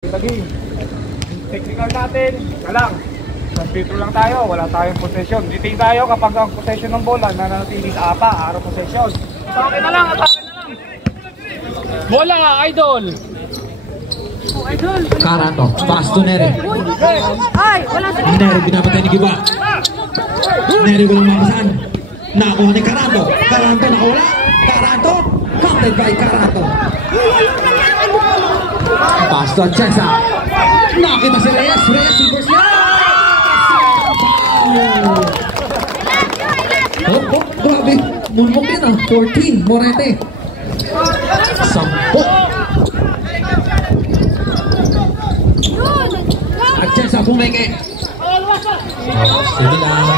Lagi, technical natin, lang. Dito lang tayo, wala tayong possession. Diting tayo kapag ang possession ng bola nananatili sa araw possession. Atake na lang, atake na lang. Bola, idol. Idol. Karato, pass to Nere. Ay, wala sa Nere binabantay ni Giba. Nere walang makasan. Nakuha ni Karato. Karato nakawala. Karato, counted by Karato. Pass to Chesa. Nakita si Reyes. Reyes silver siya. Oh, grabe. Munmok din ah. 14, Morete. 10. At Chesa pumeke. Sige lang.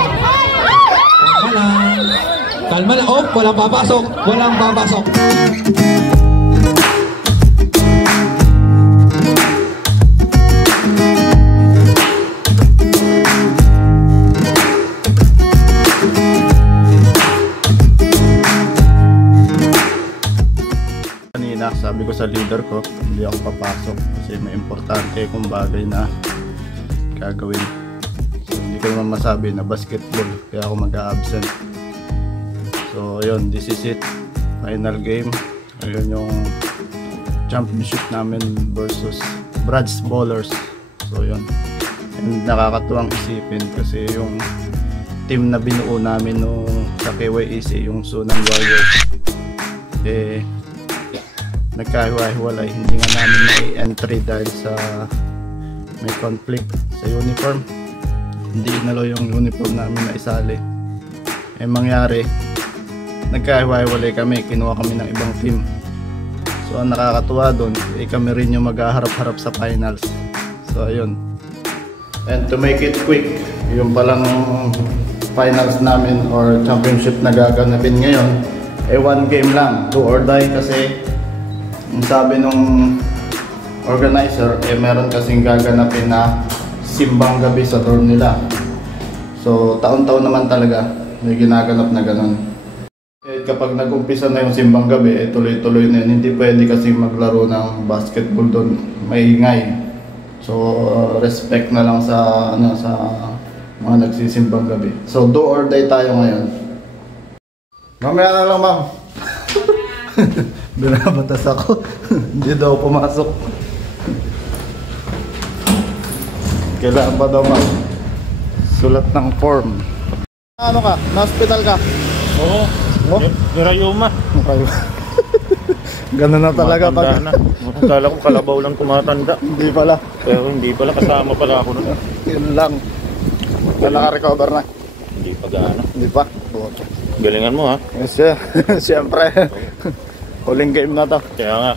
Kalma lang. Kalma lang. Oh, walang papasok. Walang papasok. Sabi ko sa leader ko, hindi ako papasok kasi may importante kung bagay na gagawin. So, hindi ko naman masabi na basketball kaya ako mag-a-absent. So ayun, this is it. Final game. Ayun yung championship namin versus Brad's Ballers. So yun. And nakakatuwang isipin kasi yung team na binuo namin nung sa KYEC, yung Sunan Warriors, nagkahiwa-hiwalay. Hindi nga namin na-entry dahil sa may conflict sa uniform. Hindi inalaw yung uniform namin na isali. Mangyari, nagkahiwa-hiwalay kami, kinuha kami ng ibang team. So ang nakakatuwa doon, kami rin yung maghaharap-harap sa finals. So ayun. And to make it quick, yung palang finals namin or championship na gaganapin ngayon, one game lang, do or die, kasi ang sabi nung organizer, meron kasing gaganapin na simbang gabi sa dorm nila. So taon-taon naman talaga may ginaganap na ganun. Kapag nag-umpisa na yung simbang gabi, tuloy-tuloy na yun. Hindi pwede kasing maglaro ng basketball doon, maingay. So respect na lang sa sa mga nagsisimbang gabi. So do or die tayo ngayon. Mamaya na lang, ma'am. Binabatas ako. Hindi daw pumasok. Kailangan pa daw sulat ng form. Ano ka? Na-hospital ka? Oo. Oh? Nirayuma. Ganun na talaga pag... Akala ko kalabaw lang tumatanda. Hindi pala. Pero hindi pala, kasama pala ako nun. Yun lang. Naka-recover na. Hindi pa gaano. Hindi pa? Galingan mo ha. Yes, siyempre. Huling game na to. Kaya nga.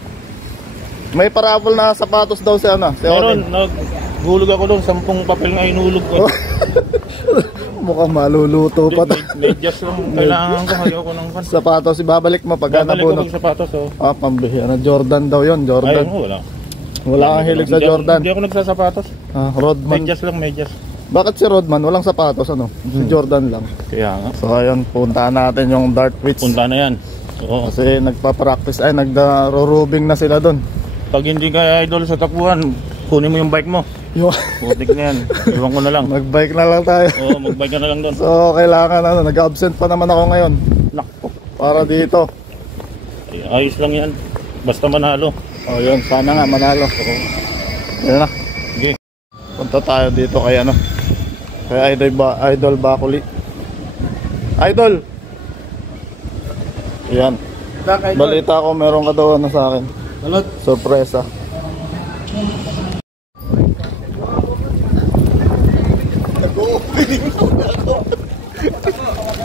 May parapol na sapatos daw si ano? Si meron, naghulog ako doon. 10 papel nga inulog ko. Mukhang maluluto pa to. Medyas lang kailangan ko. Ayoko ng pan. Sapatos, ibabalik mo pagka nabunot. Babalik ko sapatos. Oh. Pambihira. Jordan daw yon, Jordan. Ayun, wala. Wala kang hilig sa Jordan. Hindi ako nagsasapatos. Rodman. Medyas lang, medyas. Bakit si Rodman walang sapatos, ano? Si Jordan lang. Kaya nga. So ayun, puntahan natin yung Dart Witch. Punta na yan. Oo. Kasi nagpa-practice, nagda-rubing na sila doon. Pag hindi ka idol sa tapuan, kunin mo yung bike mo. Putik na yan. Iwan ko na lang. Mag-bike na lang tayo. Oo, mag-bike ka na lang doon. So kailangan nag-absent pa naman ako ngayon. Nakpo. Para dito. Ayos lang yan. Basta manalo. Yun, sana nga manalo. Yan na. Okay. Punta tayo dito kay kay Idol Bakuli. Idol! Yan. Balita ko meron ka daw sa akin. Salud. Sorpresa.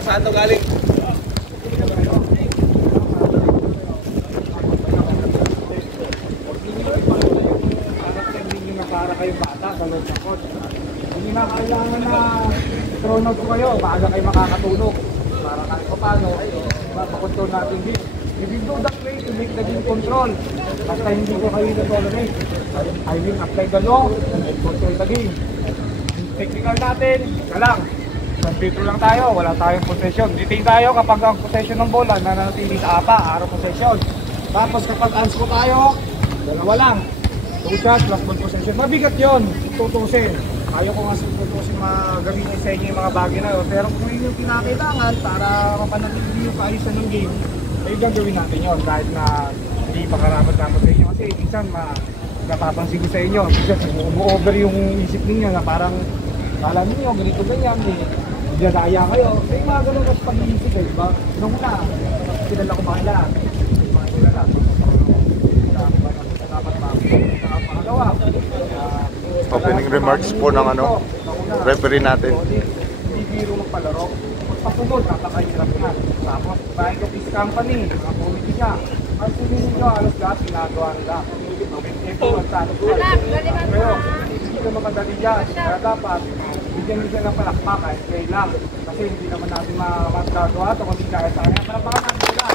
Saan to galing? Para kayong bata sa loob ng court. Hindi na kailangan na thrown out ko kayo. Maaga kayo makakatulog. Para kahit pa paano, mapakontrol natin this. We will do that way to make the game control. Basta hindi ko kayo na-tolerate. I will apply the law and control the game. Technical natin, lang. Dito lang tayo, wala tayong possession. Diting tayo kapag ang possession ng bola nananatili sa araw possession. Tapos kapag hands ko tayo, dalawa lang. 2 shots plus ball possession. Mabigat yun, tutusin. Ayaw ko nga tutusin gamitin sa inyo yung mga bagay na yun. Pero kung yun yung kinakailangan para mapanatili yung kaayusan ng game, ay gagawin natin yun kahit na hindi pa karapat-dapat sa inyo. Kasi minsan napapansin ko sa inyo, minsan umu-over yung isip ninyo na parang kala ninyo, ganito ganyan, dinadaya kayo. May mga ganun kasi pag-iisip eh, diba? Nung una, kilala ko mga lahat. Mga kilala. Opening remarks po ng referee natin. Hindi biro magpalaro. Pagpasunod, napakahirap na. Tapos, bahay ko peace company, mga committee niya. Ang sininin nyo, alas lahat, ginagawa nila. Ito, magsano ko. Pero, hindi ka makadali dyan. Kaya dapat, bigyan nyo siya ng palakpak, kahit kayo lang. Kasi hindi naman natin magagawa ito kung hindi kaya sa kanya. Palakpakan natin sila.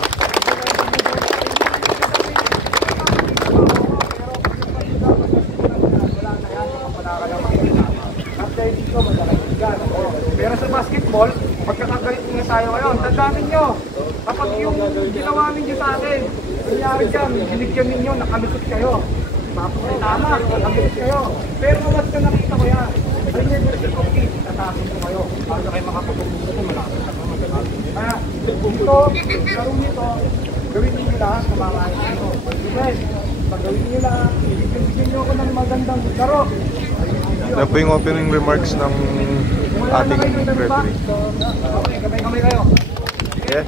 Pero sa basketball, pagkakagalit nga tayo ngayon, tandaan ninyo, kapag yung ginawa ninyo sa akin, nangyari dyan, binigyan ninyo, nakalusot kayo. Tapos ay tama, nakalusot kayo. Pero mas ka nakita ko yan. Ayun yung okay, tatasin ko kayo. Para kayo makapagpupunta ko, malapit na magagal. Kaya, dito, karong nito, gawin ninyo lahat sa mga ayos nyo. Pag-ibig, pag gawin ninyo lahat, ibigyan nyo ako ng magandang laro. Yan po yung opening remarks ng ating referee. Okay, kamay-kamay kayo. Yes.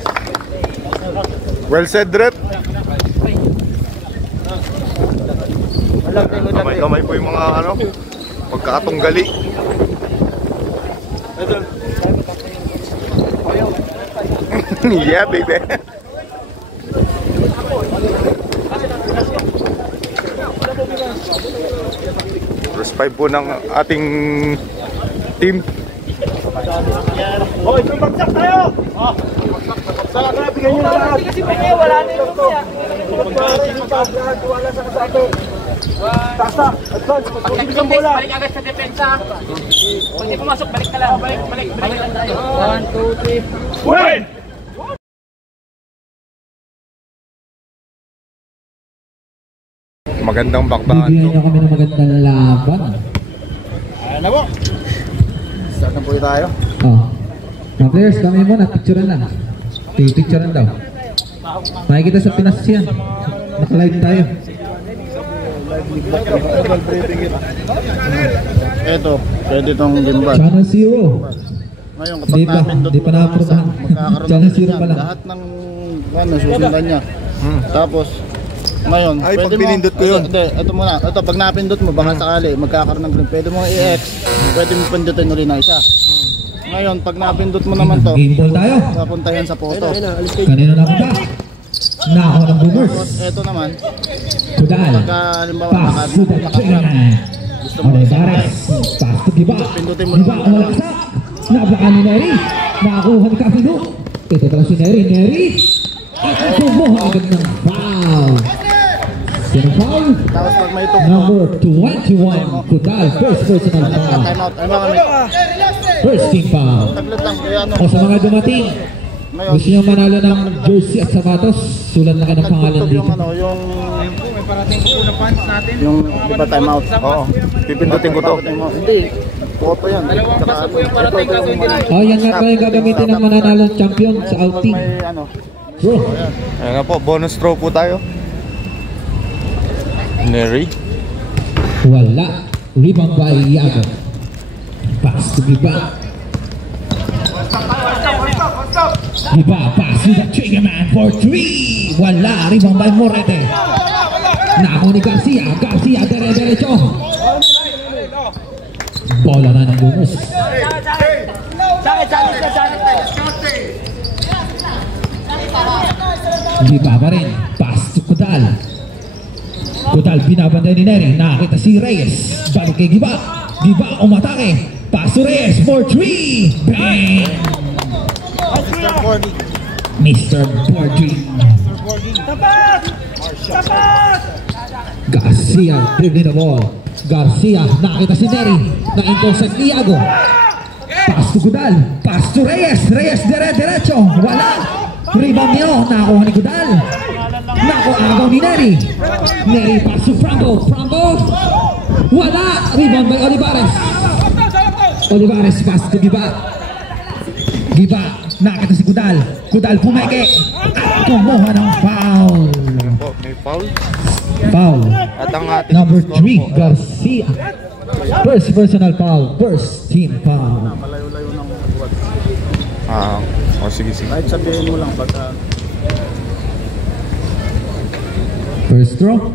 Well said, Rep. Kamay-kamay po yung mga pagkakatunggali. Yeah, baby. First 5 po ng ating team. Hoy, bagsak tayo! Bagsak, bigyan nyo lahat. Kasi wala na yung lupa. Wala sa kasabi. Tasa, advance, pag-ibig ang bola. Balik agad sa depensa. Pag di pumasok, balik ka lang. Balik lang tayo. 1, 2, 3. Win! Magandang bakbakan Bibigyan to. niyo kami ng magandang laban. Ayan po. Start na po tayo. Oh. Mga players, kami muna, picturean lang. Picturean daw. Makikita sa Pinas yan. Naka-live tayo. Ito, pwede itong gimbal. Channel 0. Ngayon, Di pa, di pa na-approvehan. Channel 0 pa lang. Lahat ng susundan niya. Tapos, ngayon, Ay, pwede pag pinindot ko yun. Hindi, ito muna. Ito, pag napindot mo, baka sakali, magkakaroon ng green. Pwede mo i-X, pwede mo pindutin ulit na isa. Ngayon, pag napindot mo naman to, Game ball tayo. papunta yan sa photo. Kanina na punta. Nako ng boomers. Tapos, ito naman, Kudal. pagka, halimbawa, Pass to the trigger man. Olivares. Pass to Giba. Pindutin mo Giba naman. umalaksak. Nabakaan ni Neri. Nakakuha ni Capino. Ito pala si Neri. Neri. Itubo ang agad ng foul. Sino foul? Tapos pag may tugma, Number 21. Kudal. First personal foul. time out. Ay, mga First team foul. taglit lang. Kaya ano, O sa mga dumating, ngayon, gusto nyo manalo ng jersey at sapatos, sulat na kayo ng pangalan nagtugtog dito. yung di ba time out? Oo, pipindutin ko to. Hindi, photo yan. Dalawang po yung parating gagawin din. Oh, yan nga pala yung gagamitin ng mananalong champion sa outing. May ano, Bro, Ayan nga po, bonus throw po tayo. Neri. wala. Rebound by Iago. Pass to Giba. Giba, pass to the trigger man for 3. Wala. Rebound by Morete. Nako ni Garcia. Garcia, dere-derecho. Bola na ng Boomers. Giba pa rin. Pass to Kudal. Kudal binabanday ni Neri. Nakakita si Reyes. Balik kay Giba. Giba umatake. Pass to Reyes for 3. Bang! Mr. Borgi. Garcia dribbling the ball. Garcia nakita si Neri. Na-intercept ni Iago. Pass to Kudal. Pass to Reyes. Reyes dire-derecho. Wala. Rebound niyo. Nakakuha ni Kudal. Nako, agaw ni Neri. Neri pass to Franco. Franco. Wala. Rebound by Olivares. Olivares pass to Giba. Giba. Nakita si Kudal. Kudal pumeke. At kumuha ng foul. May foul. Foul. At ang ating Number score 3, po, Garcia. First personal foul. First team foul. sige. Kahit sabihin mo lang pagka... First throw.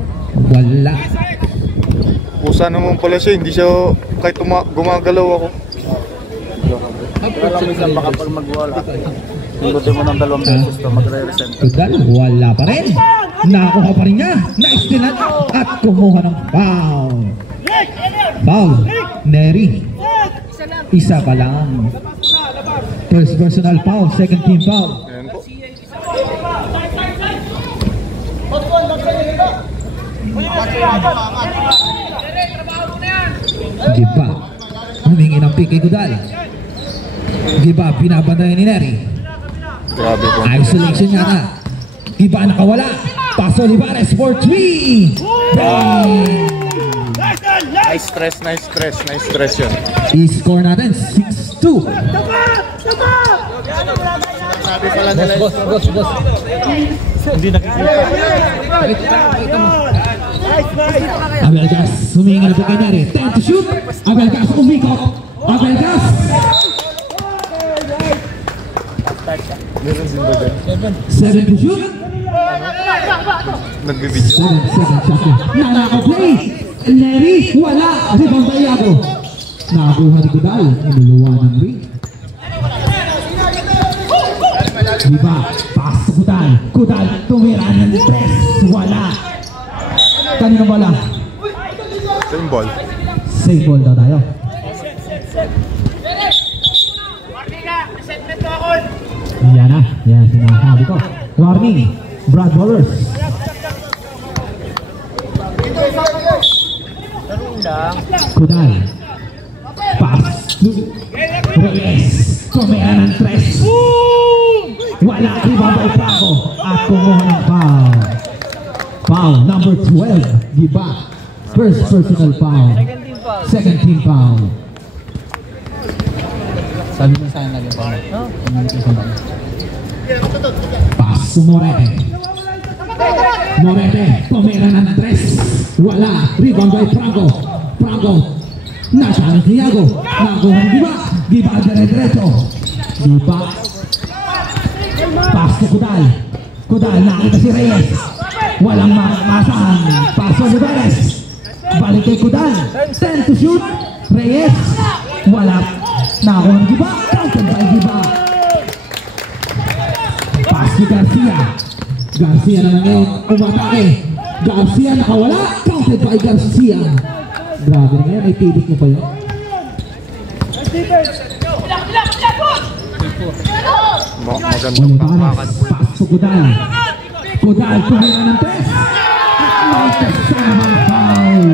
Wala. Pusa naman pala siya, hindi siya kahit gumagalaw ako. Kaya lang minsan baka pag magwala. Pindutin mo ng 2 beses to, magre-resent. Kudal, wala pa rin. Nakuha pa rin niya. Naistilan at kumuha ng foul. Foul. Neri. Isa pa lang. First personal foul, second team foul. Ayan po. Giba. Humingi ng pick kay Kudal. Giba, binabandayan ni Neri. Grabe po. Isolation yata. Giba nakawala. Pass Olivares for 3. Nice stress yun. I-score natin 6-2. Hindi nakikita. Abelgas, humingi na kay Neri. 10 to shoot. Abelgas, umikot. Abelgas. Meron din ba dyan? 7 to shoot. Nagbibideo? 7 shot. Nanakaplay. Neri, wala. Rebound by Iago. Nakakuha ni Kudal. Inuluwa ng ring. Diba? Pass to Kudal. Kudal, tumira ng press. Wala. Kanina bola? Same ball. Same ball daw tayo. Yan na. Yan sinasabi ko. Warning. Brad Ballers. Kudal. Pass to Reyes. Kumea ng tres. Wala. Rebound by Franco. At kumuha ng foul. Foul number 12. Giba. First personal foul. Second team foul. Sabi mo sa'yo lagi pa. Pass to Morete. Morete. Tumira ng tres. Wala. Rebound by Franco. Franco. Nasa ng Iago. Nakuha ng Giba. Giba dire-diretso. Giba. Pass to Kudal. Kudal. Nakita si Reyes. Walang masahan. Pass to Olivares. Balik kay Kudal. 10 to shoot. Reyes. Wala. Nakuha ng Giba. Counted by Giba. Pass to Garcia. Garcia na ngayon umatake. Garcia nakawala. Counted by Garcia. Grabe na ngayon. Ay tidik niya pa yun. Magandang Olivares. Pass to Kudal. Kudal. Tumira ng tres. May kasamang foul.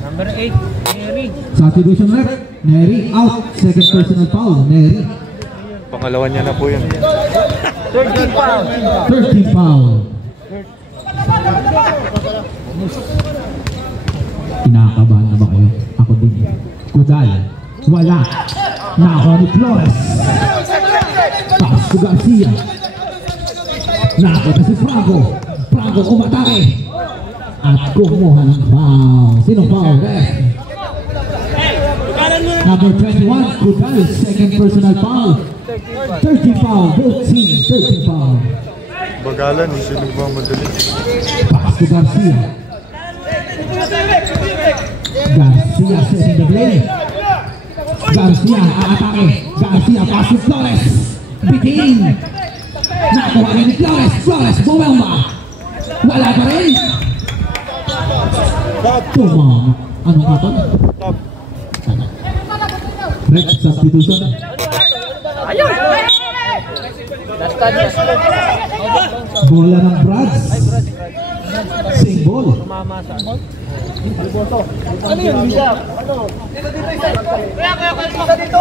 Number 8, Neri. Substitution rep. Neri out. Second personal foul. Neri. Pangalawa niya na po yun. 13 pounds. Third team foul. Kinakabahan na ba kayo? Ako din. Kudal. Wala. Nakakuha ni Flores. Pass to Garcia. Nakita si Franco. Franco umatake. At kumuha ng foul. Sino foul? Number 21, Kudal. Second personal foul. 30 foul. Both team. 30 foul. Bagalan, hindi siya nagmamadali. Pass to Garcia. Garcia setting the play. Garcia aatake. Garcia pass to Flores. Bitin. Nakuha ni Flores. Flores bumamba. Wala pa rin. Tumama. Anong kapag? Red substitution. Ayun! Last touch. Bola ng Brads. Same ball. Ano yun, Bisa? Ano? Dito.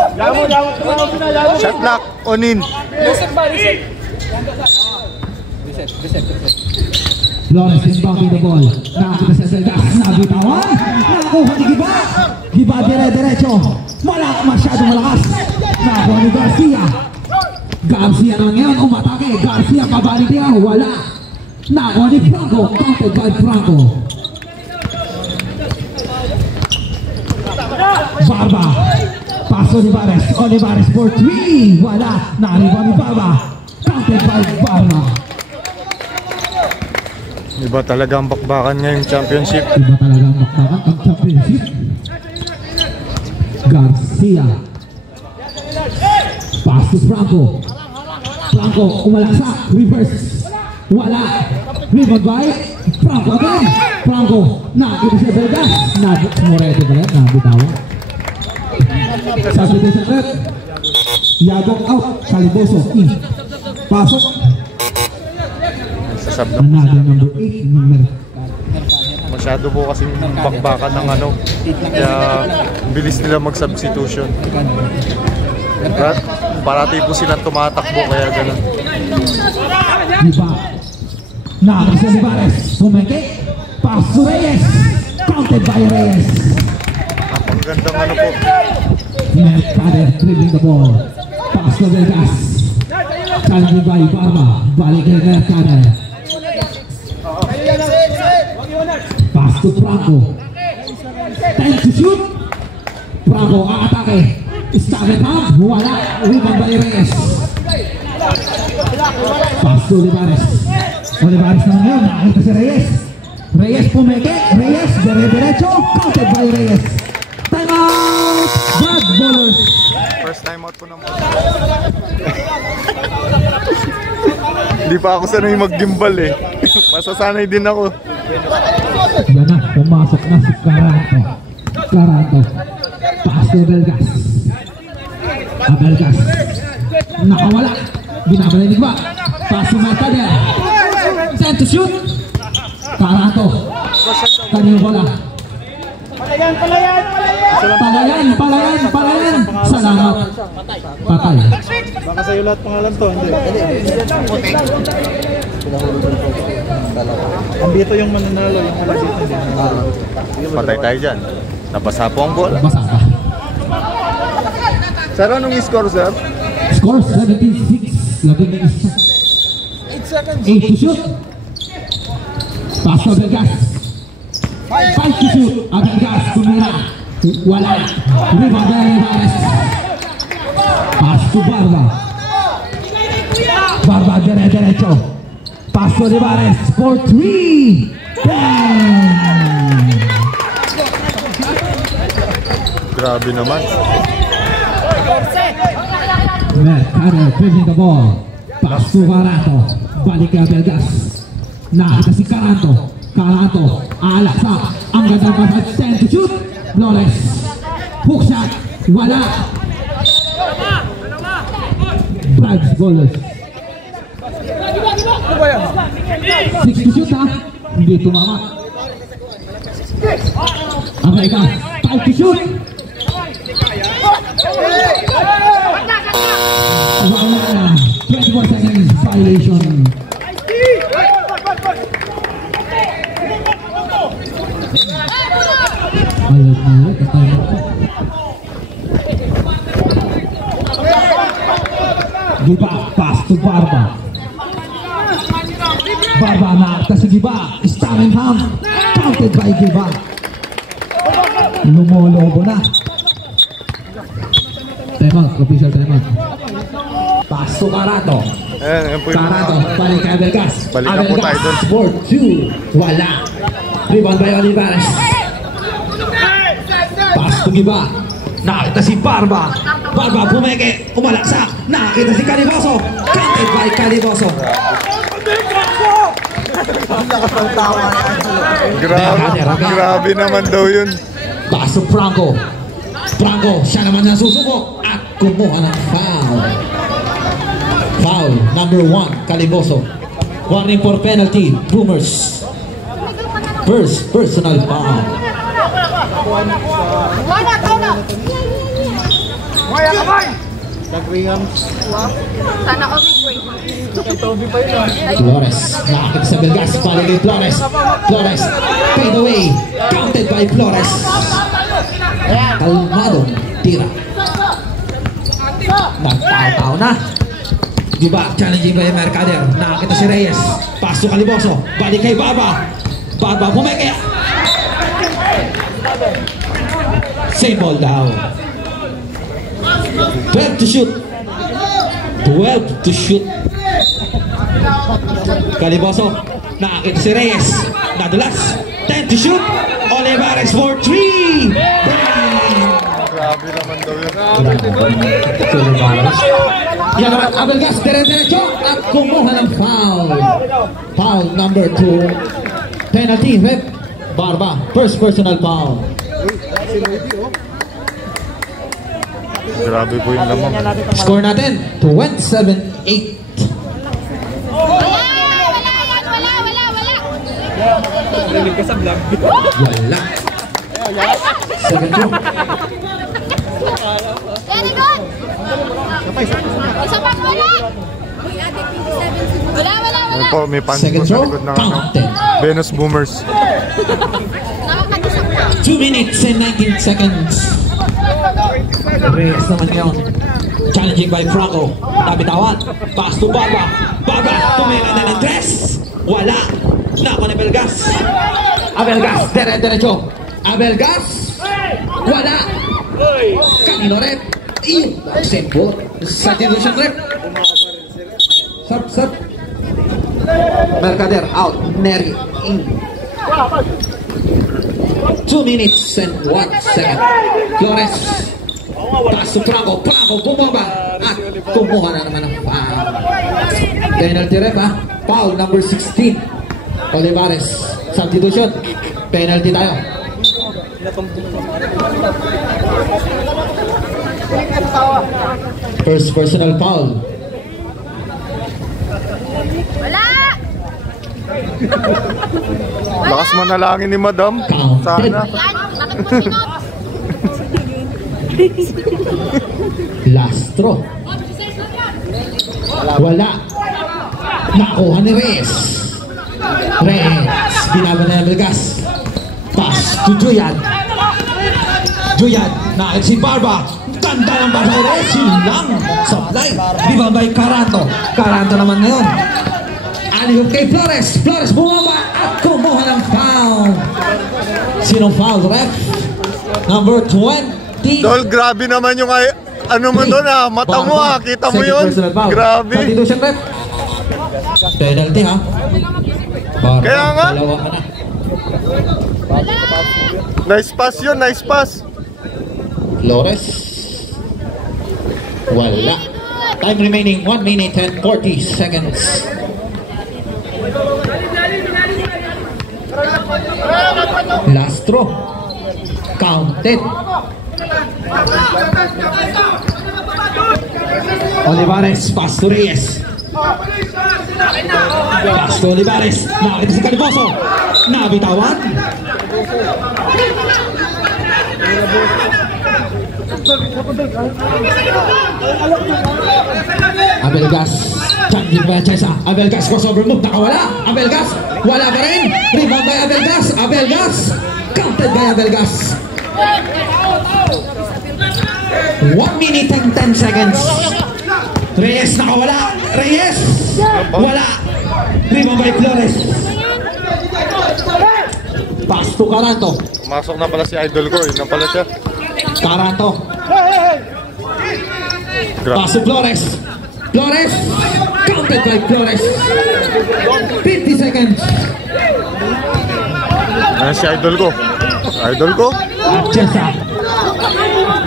Shot block, Onin. Reset ba? Reset. Flores inbounding the ball. Nakakita sa Zeldas. Nabitawan. Nakakuha ni Giba. Giba dire-diretso. Masyadong malakas. Nakakuha ni Garcia. Garcia naman ngayon umatake. Garcia pabalik niya. Wala. Nakakuha ni Franco. Counted by Franco. Barba. Paso ni Olivares. Olivares for 3. Wala. Nariba ni Barba. Counted by Barba. Iba talaga ang bakbakan ngayong championship. Iba talaga ang bakbakan ang championship. Garcia. Pass to Franco. Franco umalaksa. Reverse. Wala. Rebound by Franco again. Franco. Nakita siya Vegas. Morete ba yan? Nabitawan. Substitution threat. Yagok out. Caliboso in. Pasok. Another number 8 number. Masyado po kasing bakbakan ng ano. Kaya bilis nila mag-substitution. Parati po silang tumatakbo kaya gano'n. Diba? Nakakita si Vares. Pumeke. Pass to Reyes. Counted by Reyes. Ang gandang ano po. Mercader dribbling the ball. Pass to Vegas. Challenging by Barba. Balik kay Mercader. Pass to Franco. 10 to shoot. Franco aatake. Stabbing up. Wala. Rebound by Reyes. Pass to Olivares. Olivares na ngayon. Nakita si Reyes. Reyes pumeke. Reyes dire-diretso. Counted by Reyes. Time out. Bad ballers. First time out po ng Hindi pa ako sanay mag-gimbal eh. Masasanay din ako. Yan na, pumasok na si Caranto. Caranto. Pass to Belgas. Belgas. Nakawala. Binabalinig ba? Pass to Mercader. Send to shoot. Caranto. Kanino bola? Palayan. Salamat. Patay. Baka sa'yo lahat pangalan to, hindi. Ang dito yung mananalo, yung wala dito din. Patay tayo dyan. Napasa po ang bola. Basa ka. Sir, anong score, sir? Score 17-6. 8 to shoot. Pass to Belgas. 5 to shoot. Belgas kumira. Wala. Rebound by Olivares. Pass to Barba. Barba dire-diretso. Pass to Olivares for 3. Bang! Grabe naman. Mercader dribbling the ball. Pass to Caranto. Balik kay Belgas. Nakita si Caranto. Caranto. Alaksa. Ang gandang pasat. 10 to shoot. Flores. Hook shot. Wala. Brags ballers. 6 to shoot ha. Hindi tumama. Amerika. 5 to shoot. Wala. 24 seconds violation. Giba, pass to Barba. Barba nakita si Giba. Stammingham. Counted by Giba. Lumolobo na. Timeout, official timeout. Pass to Caranto. Ayan po yung Caranto, balik kay Belgas. Balikan po tayo doon. For 2. Wala. Rebound by Olivares. Pass to Giba. Nakita si Barba. Barba pumeke. Umalaksa. Nakita si Caliboso. Counted by Caliboso. Grabe naman daw yun. Pass to Franco. Franco, siya naman na susuko at kumuha ng foul. Foul number 1, Caliboso. Warning for penalty, Boomers. First personal foul. Sana ko big Flores, nakakita sa Belgas, follow kay Flores. Flores, fade away, counted by Flores. Kalmadong tira. Nagtao-tao na. Diba, challenging by Mercader. Nakakita si Reyes. Paso Caliboso, balik kay Barba. Barba pumeke. Same ball down. 12 to shoot. 12 to shoot. Caliboso, nakakita si Reyes. Nadulas, 10 to shoot. Olivares for 3. Grabe naman daw yun. Yan naman, Abelgas, dire-diretso at kumuha ng foul. Foul number 2. Penalty, Rep Barba. First personal foul. Grabe po yung lamang. Score natin, 27-8. Wala. Second two. Very good. Isa pa wala. Wala. Ano po, may panik Second po sa throw, likod ng counted. Venus Boomers. 2 minutes and 19 seconds. Reyes naman ngayon. Challenging by Franco. Nabitawan. Pass to Barba. Barba, tumira na ng dress. Wala. Nako ni Abelgas. Abelgas, dire-diretso. Abelgas. Wala. Kanino rep. Simple. Substitution rep. Sub. Mercader out. Neri in. 2 minutes and 1 second. Flores. Pass to Franco. Franco bumaba. At kumuha na naman ng foul. Penalty rep ha. Foul number 16. Olivares. Substitution. Penalty tayo. First personal foul. Wala. Lakas manalangin ni Madam. Counted. Sana. Yan, bakit mo sinot? Lastro. Wala. Nakuha ni Reyes. Reyes. Binaban na ng Belgas. Pass to Juyan. Juyan. Nakit si Barba. Ganda ng Barba. Reyes. Silang. Supply. Bibabay Caranto. Caranto naman ngayon. Alihog kay Flores. Flores bumaba at kumuha ng foul. Sinong foul, ref? Number 20. Dol, grabe naman yung ano mo doon ah. Mata mo ah. Kita mo yun. Grabe. Substitution ref. Penalty ha. Barba, Kaya nga. dalawa ka na. Nice pass yun. Nice pass. Flores. Wala. Time remaining 1 minute and 40 seconds. Lastro. Counted. Olivares. Pass to Reyes. Pass to Olivares. Nakita si Caliboso. Nabitawan. Abelgas. Changing by Chesa. Abelgas crossover move. Nakawala. Abelgas. Wala pa rin. Rebound by Abelgas. Abelgas. Counted by Abelgas. 1 minute and 10 seconds. Reyes nakawala. Reyes. Wala. Rebound by Flores. Pass to Caranto. Masok na pala si idol ko. Yun na pala siya. Caranto. Grabe. Pass to Flores. Flores. Counted by Flores. 50 seconds. Ayan si idol ko. Idol ko. At Chesa.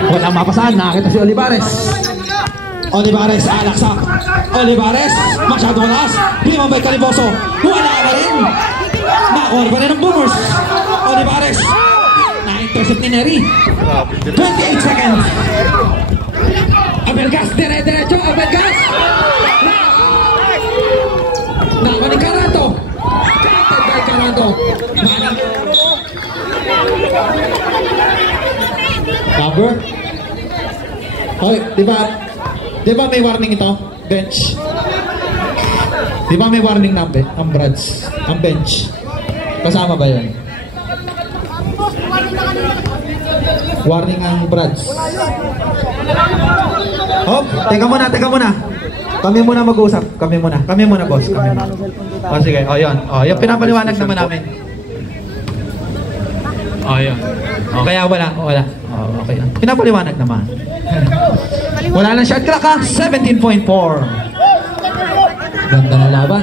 Walang mapasahan. Nakakita si Olivares. Olivares alaksak. Olivares. Masyado malakas. Rebound by Caliboso. Wala pa rin. Nakuha pa rin ng Boomers. Olivares. Na-intercept ni Neri. 28 seconds. Abelgas. Dire-diretso. Abelgas. Nakuha ni Caranto. Counted by Caranto. Number? Hoy, di ba may warning ito? Bench. Di ba may warning number? Ang brads. Ang bench. Kasama ba yun? Warning ang brads. Hop, teka muna. Kami muna mag-uusap. Kami muna, boss. Kami muna. O, sige. O, yun. O, yung pinapaliwanag naman namin. O, yun. O, kaya wala. O, okay. Pinapaliwanag naman. Wala lang shot clock, ha? 17.4. Ganda na laban.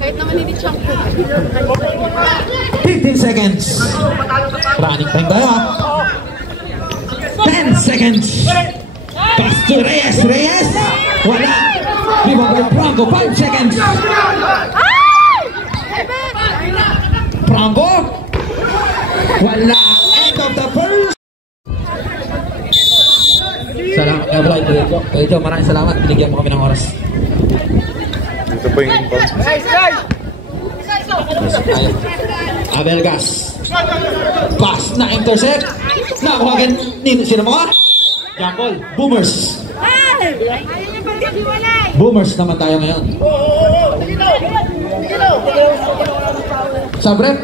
Kahit naman hindi champion. 15 seconds. Running time tayo, ha? 10 seconds. Pass to Reyes. Wala. Rebound by Franco. 5 seconds. Franco. Wala. End of the first. Salamat kay Brian Diego. Kay Joe, maraming salamat. Binigyan mo kami ng oras. Ito po yung inbound. Abelgas. Pass na intercept. Nakuha agad. Sino mo ka? Jackal. Boomers. Boomers naman tayo ngayon. Sabre.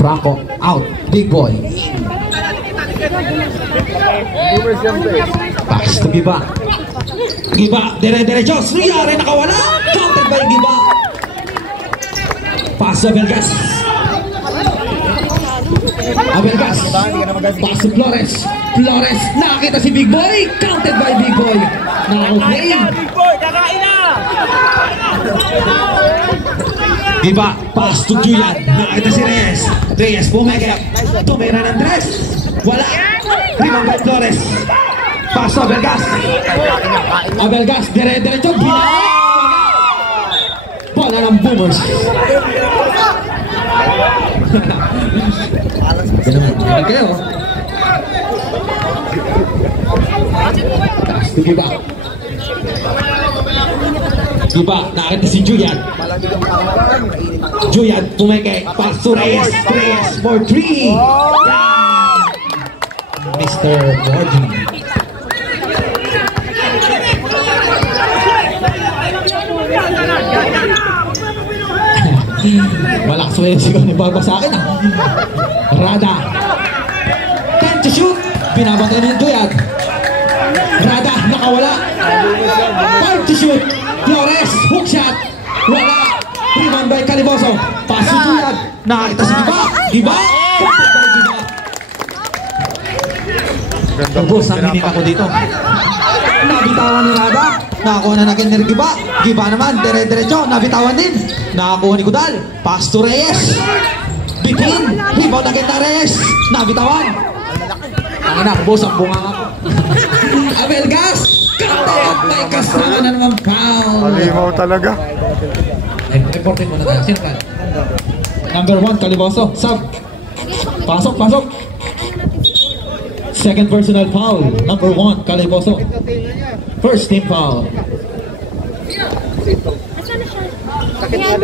Franco out. Big boy. Pass to Giba. Dire-diretso. Suyari nakawala. Counted by Giba. Pass to Abelgas. Pass to Flores. Nakakita si Big Boy. Counted by Big Boy. Naka-claim. Big boy, kakain na! Giba. Pass to Julian. Nakakita si Reyes pumegap. Tumira ng dress. Wala. Rebound by Flores. Pass to Abelgas. Dire-diretso. Bola ng Boomers. Ganun kayo. Giba, nakita si Julian. Pumeke. Pass to Reyes for 3. Mr. Gordon. Malakas mo yung sigaw ni Baba sa akin, ha? Rada. Can't to shoot. Binabantay ni Duyag. Rada, nakawala. 5 to shoot. Flores, hook shot. Wala. Rebound by Caliboso. Pass to Duyag. Nakakita si Giba. Ubus ang hininga ko dito. Nabitawan ni Rada. Nakakuha na natin ni Giba naman. Dire-diretso. Nabitawan din. Nakakuha ni Kudal. Pass to Reyes. Bitin. Rebound agad na Reyes. Nabitawan. Ang ina, ubus ang bunga nga ko. Abelgas. Kantot. May kasama na naman foul. Malimaw talaga. Ay, reportin mo na tayo. Sino ka? Number 1, Caliboso. Sub. Pasok. Second personal foul. Number 1, Caliboso. First team foul.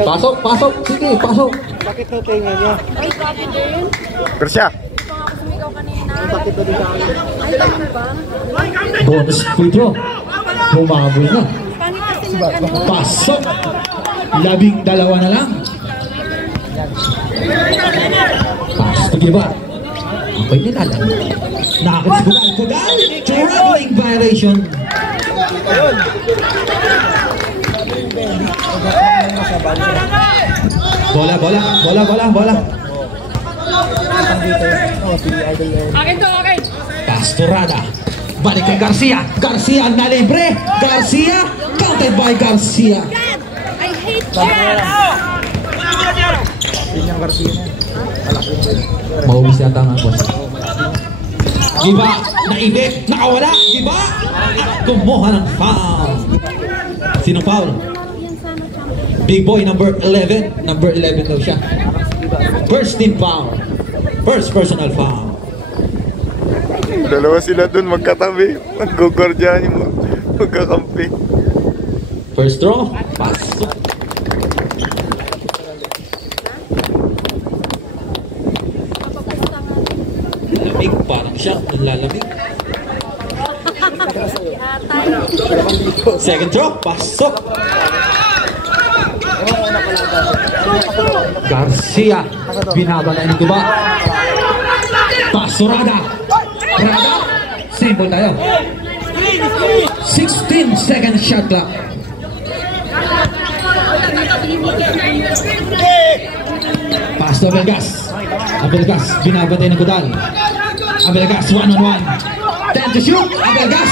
Pasok. Sige, pasok. Bakit na tingnan niya? Ay, sabi din. Kersya. Sumigaw kanina. Ay, ano ba? Bonus free throw. Bumaboy na. Pangit kasi nag-ano. Pasok. 12 na lang. Pass to Giba. Okay nila lang. Nakakit si Kudal. Traveling violation. Bola. Akin to, akin! Pass to Rada. Balik kay Garcia na libre. Counted by Garcia. I hate that. Mauwis yata nga, boss. Giba, naibig, nakawala. Giba, at kumuha ng foul. Sino foul? Big Boy, number 11. Number 11 daw siya. First team foul. First personal foul. Dalawa sila dun magkatabi. Mag-gugordyan yung magkakampi. First throw, pasok. siya, lalamig. Second throw, pasok. Garcia, binabanay ng Guba. Paso Rada. Rada, same ball tayo. 16 second shot clock. Pass to Abelgas. Abelgas, binabanay ng Gudal. Abelgas, 1-on-1. 10 to shoot, Abelgas.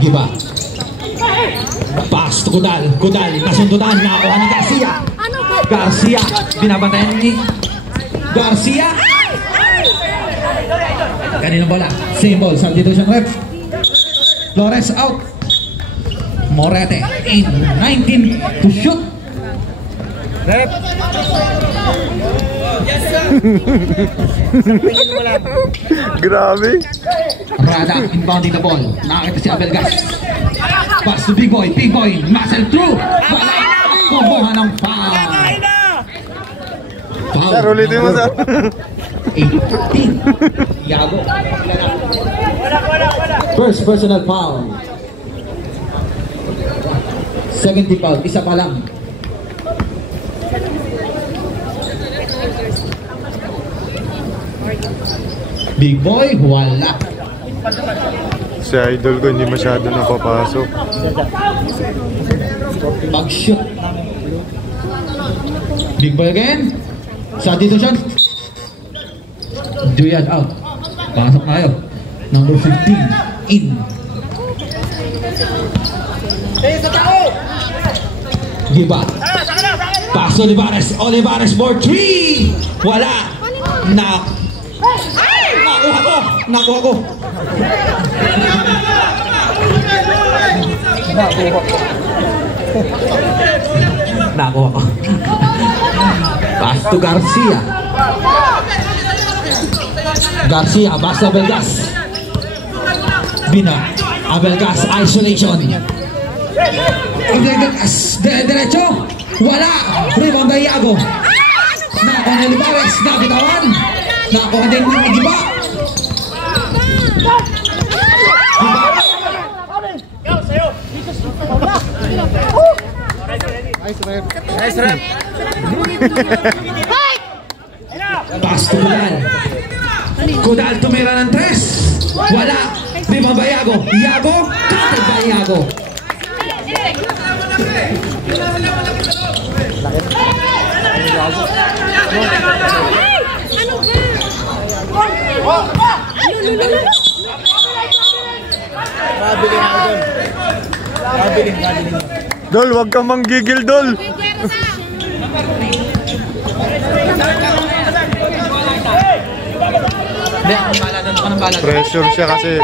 Giba. Pass to Gudal. Gudal, nasundutan, nakakuha ni Garcia. Garcia, binabantayan ni Garcia. Kaninang bola, same ball, substitution rep. Flores out. Morete in 19 to shoot. Rep. Grabe. Rada inbounding the ball. Nakakita si Abelgas. Pass to Big Boy. Big Boy, muscle through. Wala. Kumuha ng foul. Foul. Sir, ulitin mo, sir. 18. Yago. First personal foul. 70 foul. Isa pa lang. Big Boy, wala. Si idol ko hindi masyado napapasok. Pag-shoot. Big Boy again. Substitution. Julian out. Pasok tayo. Number 15 in. Giba. Pass Olivares. Olivares for 3. Wala. Nakuha ko. Nakuha ko. Nakuha ko. Pass to Garcia. Garcia, pass to Abelgas. Bina. Abelgas, isolation. Abelgas, derecho. Wala. Rebound by Iago. Nakuha ni Olivares. Nabitawan. Nakuha din ni Giba. Nice rep. Pass to Kudal. Kudal tumira ng 3. Wala. Rebound by Iago. Iago. Counted by Iago. Dol, wag kang manggigil, Dol. Hindi, ako bala doon. Ako nang bala doon. Pressure siya kasi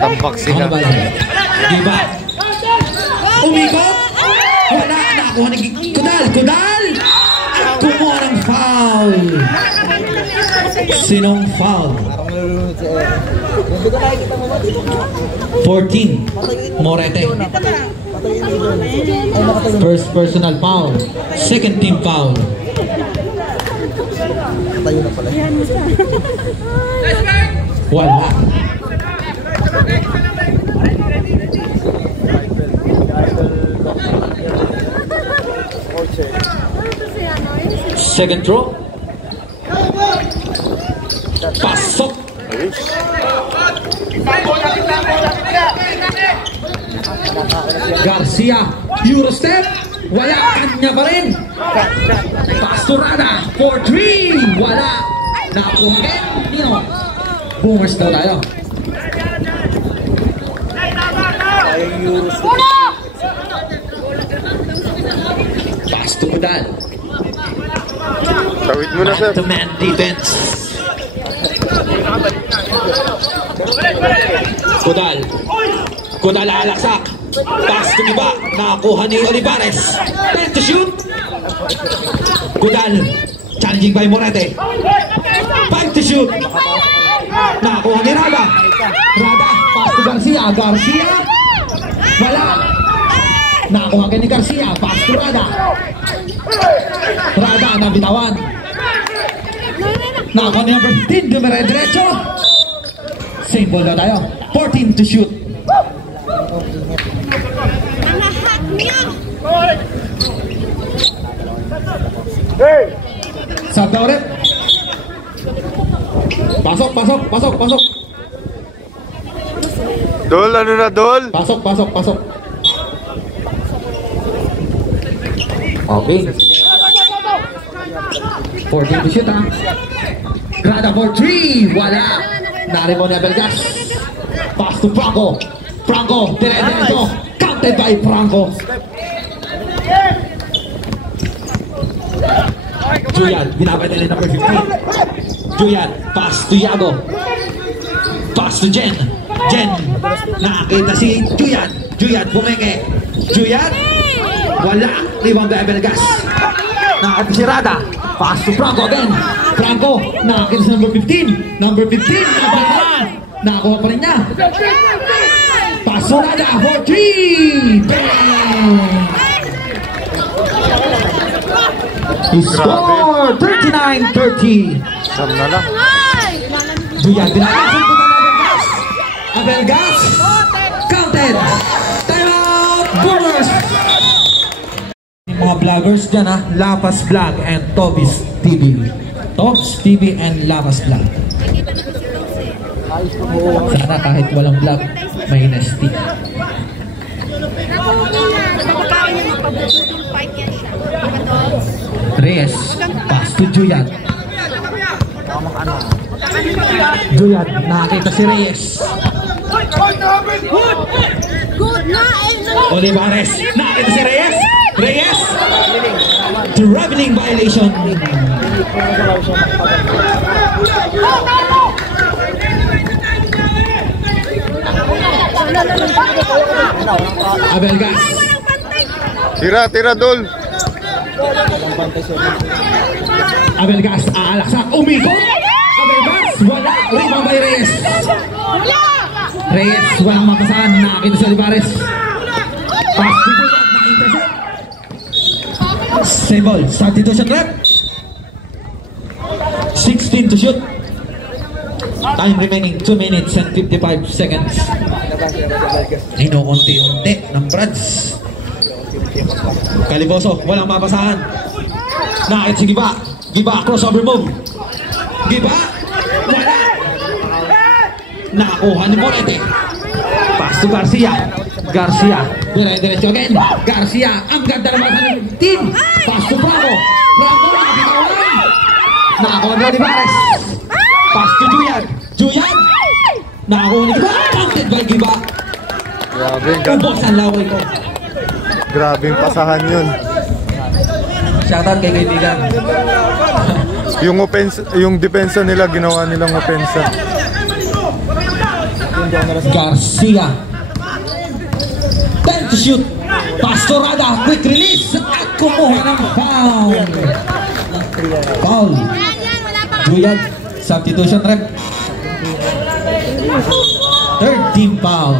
tampak Ako sila. nang bala doon. Diba? Umikot. Wala. Nakuha ni Kudal. Kudal! At kumuha ng foul. Sinong foul? 14. Morete. First personal foul. Second team foul. Wala. Second throw. Pasok. Garcia, Eurostep. Wala, kanya pa rin. Pastorada for 3. Wala. Nakuhin. Nino. Boomers daw tayo. Pass to Kudal. Tawid mo na, sir. Man-to-man defense. Kudal. Kudal alaksak. Pass to Giba. Nakakuha ni Olivares. 10 to shoot. Kudal. Challenging by Morete. 5 to shoot. Nakakuha ni Rada. Rada. Pass to Garcia. Garcia. Wala. Nakuha ka ni Garcia. Pass to Rada. Rada na bitawan. Nakuha ni number 15. Dumire-diretso. Same ball na tayo. 14 to shoot. Sab na ulit. Pasok, pasok, pasok, pasok. Dol, ano na Dol? Pasok, pasok, pasok. Okay. 14 to shoot ha. Grada for 3. Wala. Narimo ni Abelgas. Pass to Franco. Franco, dire-diretso. Counted by Franco. Julian, binabay nila number 15. Julian, pass to Yago. Pass to Jen. Jen, nakakita si Julian. Julian, bumenge. Julian, wala. Rebound by Abelgas. Nakakita si Rada. Pass to Franco again. Franco, nakakita si number 15. Number 15, nakakuha pa rin niya. Pass to Rada for 3. Bang! He scored 39-30. Sam na lang. Julian, binakasin po na Abelgas. Abelgas, counted. Time out, Boomers. Yung mga vloggers dyan ha, Lapas Vlog and Tobis TV. Tobs TV and Lapas Vlog. Sana kahit walang vlog, may nasty. Reyes, pass to Julian. Julian, nakakita si Reyes. Good na eh. Olivares, nakakita si Reyes. Reyes, traveling violation. Abelgas. Tira, tira Dol. Abelgas, aalaksak, umikot. Abelgas, wala. Rebound by Reyes. Reyes, walang mapasahan. Nakakita si Olivares. Pass to Julian, na-intercept. Same ball, substitution rep. 16 to shoot. Time remaining 2 minutes and 55 seconds. Inuunti-unti ng Brads. Caliboso, walang mapasahan. Nakit si Giba. Giba, crossover move. Giba, wala. Nakakuha ni Morete. Pass to Garcia. Garcia, dire-diretso again. Garcia, ang ganda naman sa team. Pass to Bravo. Bravo, nakabitawan. Nakakuha ni Olivares. Pass to Julian. Julian, nakakuha ni Giba. Counted by Giba. Grabe, Ubos ang laway ko. grabe yung pasahan yun. Shoutout kay kaibigan. Yung offense, yung depensa nila, ginawa nilang offensa. Garcia. 10 to shoot. Pastorada, quick release. At kumuha ng foul. Foul. Julian, substitution rep. Third team foul.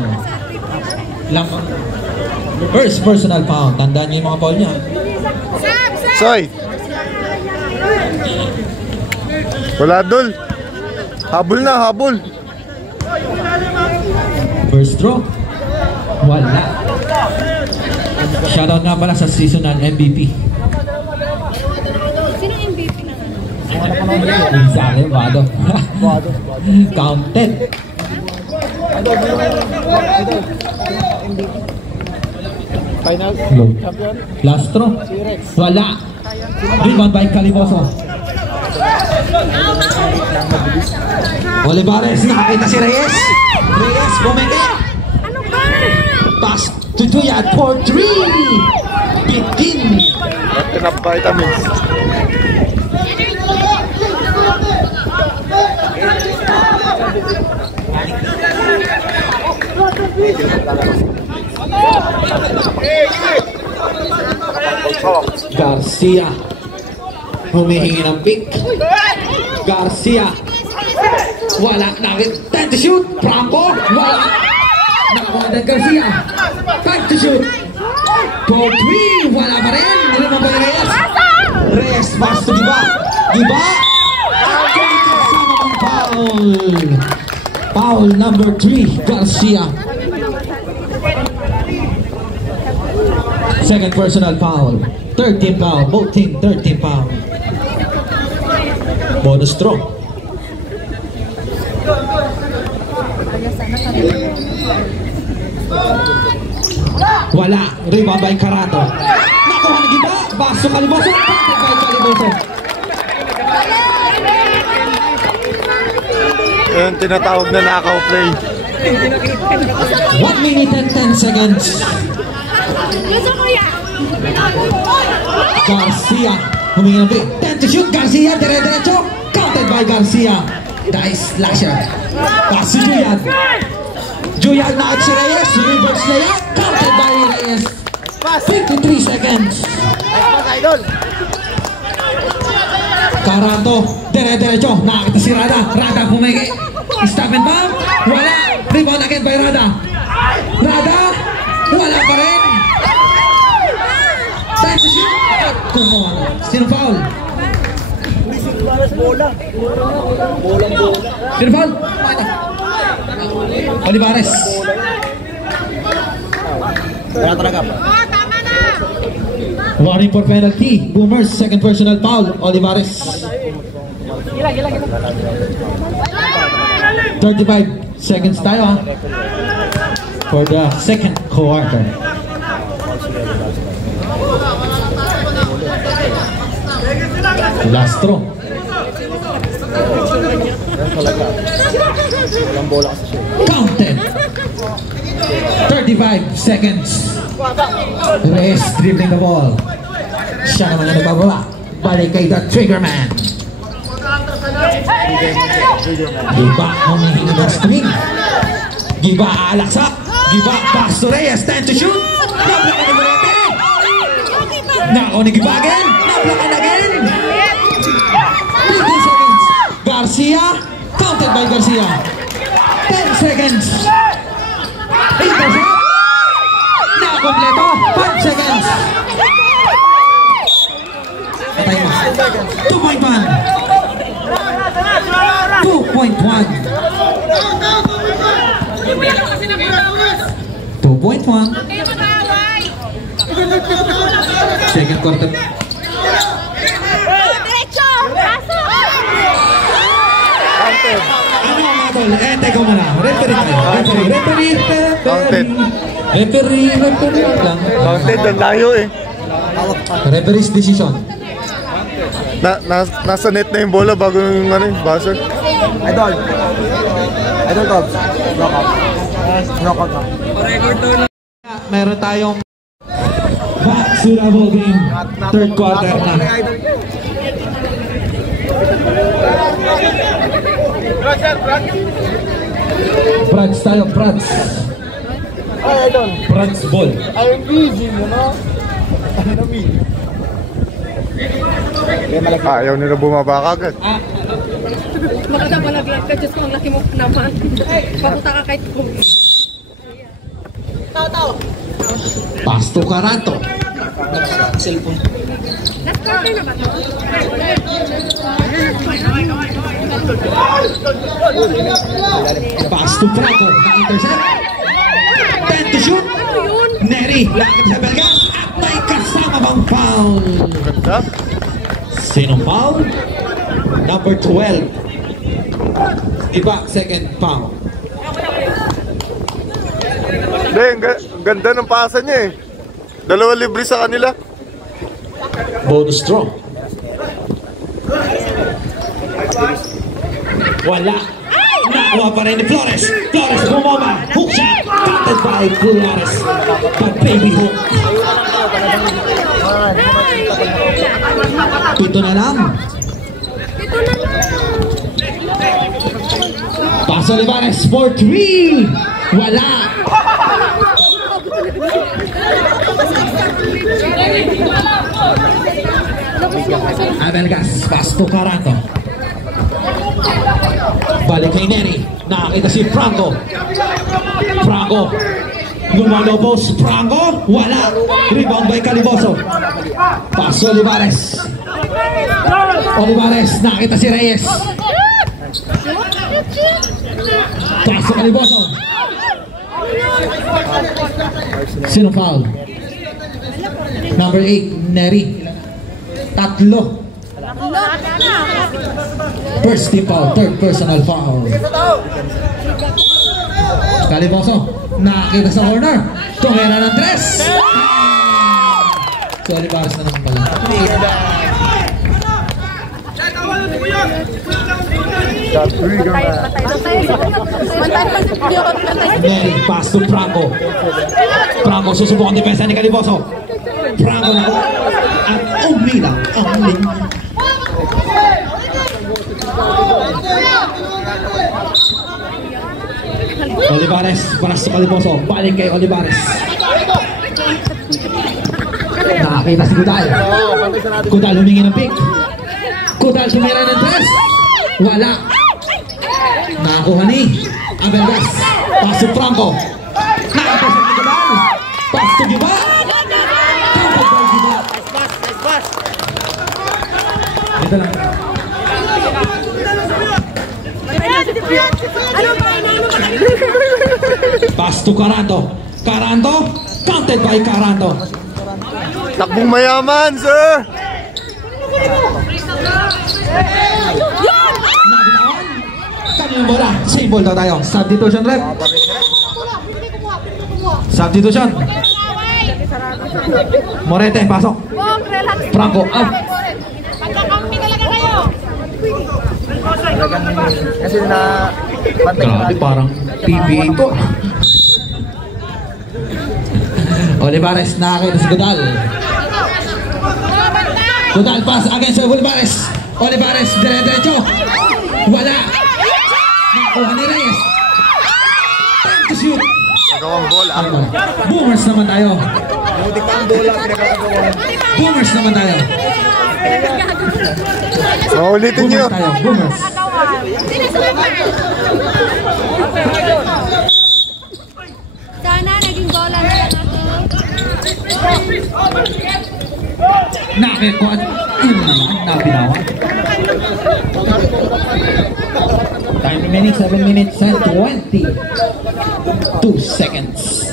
First personal foul. Tandaan niyo yung mga foul niya. Soy! Wala Dol. Habol na, habol. First throw. Wala. Shoutout nga pala sa seasonal MVP. Sino MVP na? Sa akin, Bado. Counted. Final champion. Last throw. Wala. Rebound by Caliboso. Olivares, nakakita si Reyes. Reyes, bumeke. Pass to Julian for 3. 15. Enough vitamins. Garcia. Humihingi ng pick. Garcia. Wala. Nakit. 10 to shoot. Franco. Wala. Nakuha ng Garcia. Time to shoot. For 3. Wala pa rin. Niliman pa ni Reyes. Reyes pass to Giba. Giba. Kasama ang foul. Foul number 3. Garcia. Second personal foul. 13 foul. Both team 13 foul. Bonus throw. Wala. Rebound by Carato. Nakuha ng Giba. Baso Caliboso. Counted by Caliboso. Yung tinatawag na knockout play. 1 minute and 10 seconds. Garcia. Humingi ng break. 10 to shoot. Garcia. Dire-diretso. Counted by Garcia. Dice slasher. Pass to Julian. Julian na si Reyes. Reverse layup. Counted by Reyes. 53 seconds. Carato. Dire-diretso. Nakakita si Rada. Rada pumegi. Stop and bump. Wala. Rebound again by Rada. Rada. Wala pa rin. Time to shoot. Kumuha. Sino foul? Sino foul? Olivares. Warning for penalty. Boomers. Second personal foul. Olivares. 35 seconds tayo for the second quarter. Last throw. Counted. 35 seconds. Reyes dribbling the ball. Siya naman ang nabababa. Balik kay the trigger man. Giba humihingi ng string. Giba aalaksak. Giba pass to Reyes. 10 to shoot. Naplakan ni Morete. Nako ni Giba again. Naplakan again. 15 seconds. Garcia. Counted by Garcia. 10 seconds. Intercept. Nakompleto. 5 seconds. Patay mo. 2.1. 2.1. 2.1. Second quarter. Derecho! Paso! Ano mga tol? Teka muna. Referee tayo. Referee lang. Counted na tayo eh. Referee's decision. Nasa net na yung bola bago yung buzzer. Idol Togs. Knockout na. Meron tayong back to the ball game. Third quarter na. Brads tayo, Brads. Brads ball. I'm busy, you know? Ayaw nila bumaba kagad. Makita mo nag-vlog ka, Diyos ko, ang laki mo naman. Papunta ka kahit kung. Pass to Carato. Last quarter na ba ito? Pass to Franco. Na-intercept. 10 to shoot. Neri. Lakad sa Belgas. At may kasama bang foul. Sinong foul? Number 12. Iba, second foul. Ganda ng pasa niya eh. Dalawa libre sa kanila. Bonus draw. Wala. Nakuha pa rin ni Flores. Flores bumoma. Hook shot. Counted by Flores. But baby hook. Pito na lang. Paso Olivares for 3. Wala. Abelgas, pass to Carato. Balik kay Neri. Nakakita si Franco. Franco. Lumalobos. Franco. Wala. Rebound by Caliboso. Pass Olivares. Olivares. Nakita si Reyes. Pass Caliboso. Sino foul? Number 8, Neri. Tatlo. First team foul, third personal foul. Caliboso, nakakita sa corner. Tumera ng tres. So, Olivares na naman pala. Neri, pass to Franco. Franco, susubukan depensa ni Caliboso. Franco na. At umilang ang link. Olivares, paras sa Caliboso. Balik kay Olivares. Nakakita si Kudal. Kudal humingi ng pick. Kudal tumira ng tres. Wala. Nakakuha ni Abelgas. Pass to Franco. Nakakita si Kudal. Pass to Giba. Ito lang. Pass to Caranto. Caranto. Counted by Caranto. Takbong mayaman, sir! Nabitawan. Kanyang bola. Same ball daw tayo. Substitution rep. Substitution. Morete, pasok. Franco, out. Pagkakampi talaga kayo. Kasi na Grabe, parang PBA to. Olivares, nakakita si Godal. Godal, pass against Olivares. Olivares, dire-diretso. Wala. Nakuha ni Reyes. Time to shoot. Nagawang bola. Boomers naman tayo. Boomers naman tayo. Maulitin nyo. Boomers tayo. Boomers. Sana naging goal ang natin. Nakiko at napinawan. Time remaining 7 minutes and 22 seconds.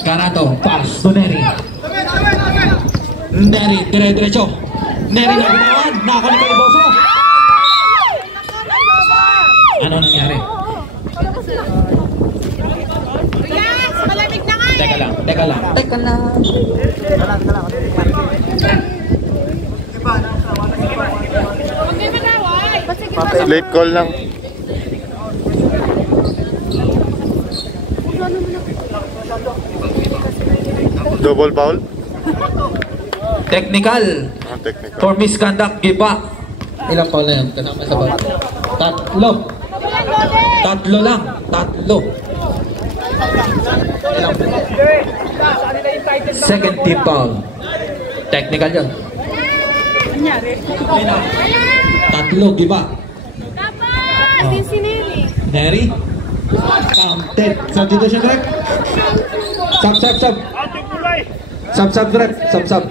Carato, pass to Neri. Neri, dire-diretso. Neri napinawan. Nakakuha ni Caliboso. Ano nangyari? Yes, malamig na nga eh. Teka lang. Huwag kayo manaway. Sige, pasok. Late call lang. Double foul? Technical. Technical. For misconduct, giba. Ilang foul na yan? Kasama sa ball. Tatlo. Tatlo lang. Ilang foul? Second team foul. Technical yun. Tatlo, giba. Dapat! Si Neri. Neri. Counted. Substitution rep. Sub. Sub rep. Sub.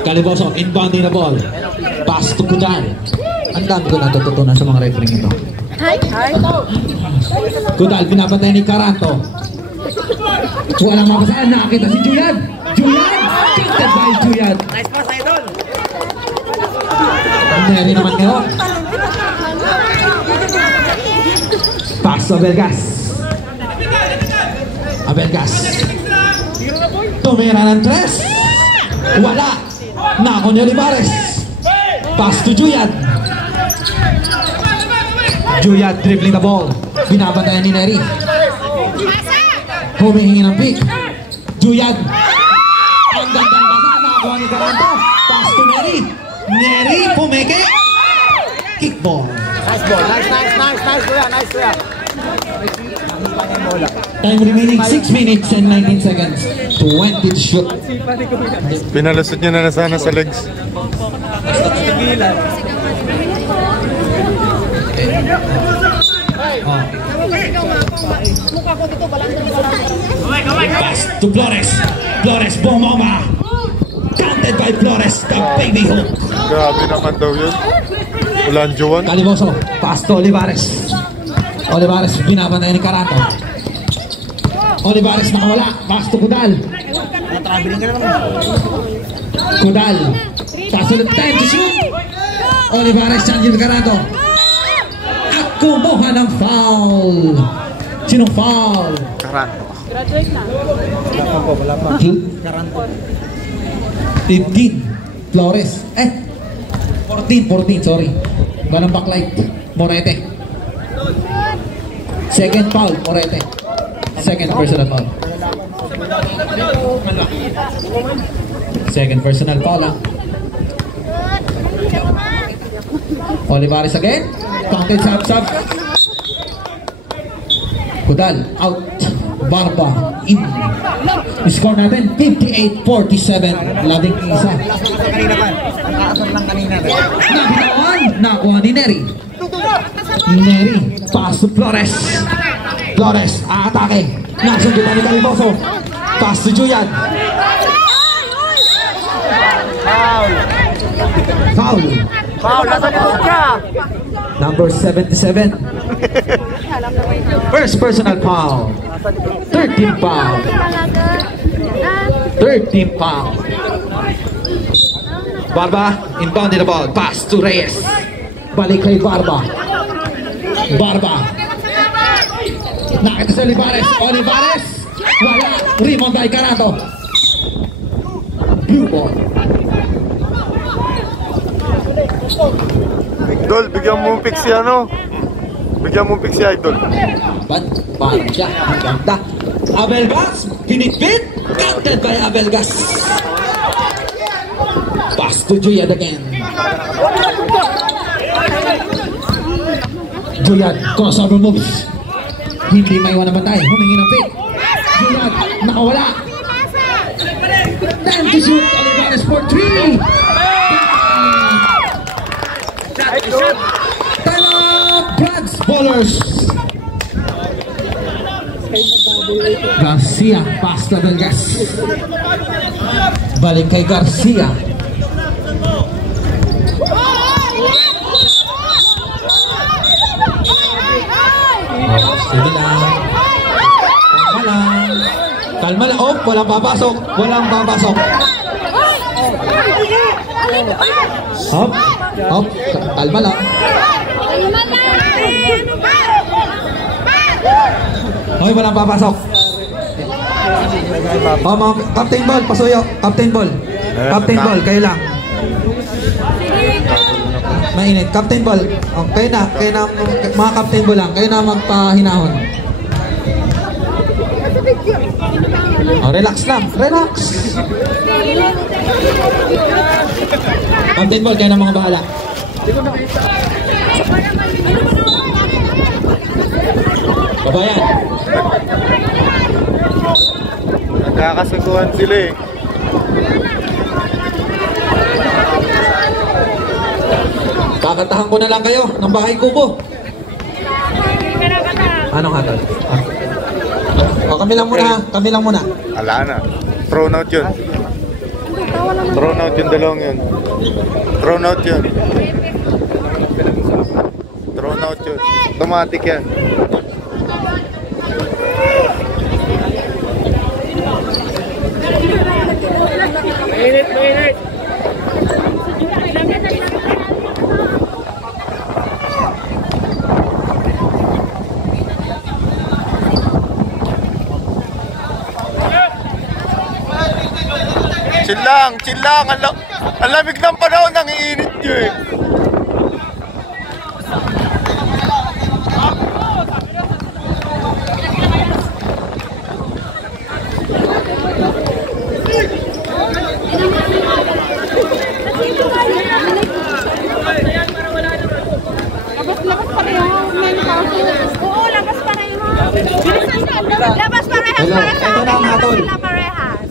Caliboso, inbounding the ball. Pass to Kudal. Ang dami ko natututunan sa mga referee nito. Hi. Kudal, pinapatay ni Caranto. Walang mapasaan, nakakita si Julian. Counted by Julian. Nice pass, idol. Neri naman ngayon. Pass to Abelgas. Tumira ng tres. Wala. Nako ni Olivares. Pass to Julian. Julian dribbling the ball. Binabantayan ni Neri. Humihingi ng pick. Julian. Ang gandang basa. Nakakuha ni Caranto. Pass to Neri. Neri pumeke. Kickball. Nice ball. Nice, kuya. Time remaining 6 minutes and 19 seconds. 20 to shoot. Pinalusot niya na sana sa legs. Mukha ko dito, balang Pass to Flores. Flores, bomba. Counted by Flores, the baby hook. Grabe naman daw yun. Ulan Juan. Caliboso, pass to Olivares. Olivares, binabantay ni Carato. Olivares nakawala, pass to Kudal. Kudal, kasunod time to shoot. Olivares, Chanjil Carato. At kumuha ng foul. Sinong foul? Karanto. 15 Flores 14 sorry walang backlight Morete second foul Morete second personal foul Olivares again counted sub Kudal out Barba in. Score natin 58-47. Labing isa. Nabitawan. Nakuha ni Neri. Pass to Flores. Flores aatake. Nasundutan ni Caliboso. Pass to Juyan. Foul. Number 77. First personal foul. 13 foul. 13 foul. Barba inbound the ball. Pass to Reyes. Balik kay Barba. Nakita si Olivares. Wala. Rebound by Carato. Blue ball. Idol, bigyan mo pick si ano? Bigyan mo pick si Idol. Parang siya. Ang ganda. Abelgas. Pinipit. Counted by Abelgas. Pass to Juyan again. Juyan. Crossover moves. Hindi may iwan naman tayo. Humingi ng pick. Juyan. Nakawala. Time to shoot. Olivares for 3. Brad's bowlers. Garcia, pass to Abelgas. Balik kay Garcia. Sige lang. Kalma lang. Oh, walang papasok. Hop. Kalma lang. Hoy, walang papasok. Oh, mga Captain Ball, pasuyo. Captain Ball, kayo lang. Mainit. Captain Ball. Oh, kayo na, mga Captain Ball lang. Kayo na magpahinahon. Oh, relax lang. Captain Ball, kayo na mga bahala. Babayan. Nagkakasuguhan sila eh. Kakatahan ko na lang kayo ng Bahay Kubo. Anong hatol? O, kami lang muna. Ala na. Thrown out yun. Dalawang yun. Thrown out yun. Automatic yan. Mainit. Chill lang. Ang lamig ng panahon, nangiinit nyo eh. Labas pa rin yung main house. Oo, labas pa Hello, ito na ang hatol. Sila parehas.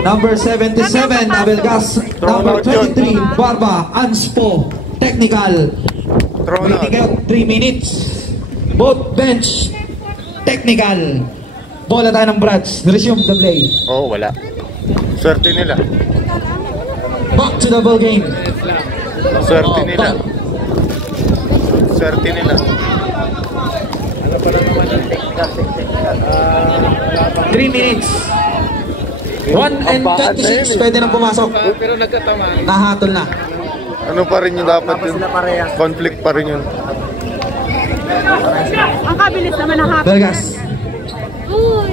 Number 77, Abelgas. Number 23, Barba, Anspo, Technical. Waiting out 3 minutes. Both bench, Technical. Bola tayo ng Brads. Resume the play. Oh, wala. Swerte nila. Back to the ball game. Swerte nila. Swerte nila. 3 minutes. 1 and 26, pwede nang pumasok. Pero nagkatamaan. Nahatol na. Ano pa rin yung dapat yun? Conflict pa rin yun. Ang kabilis naman ng hapon. Belgas. Uy!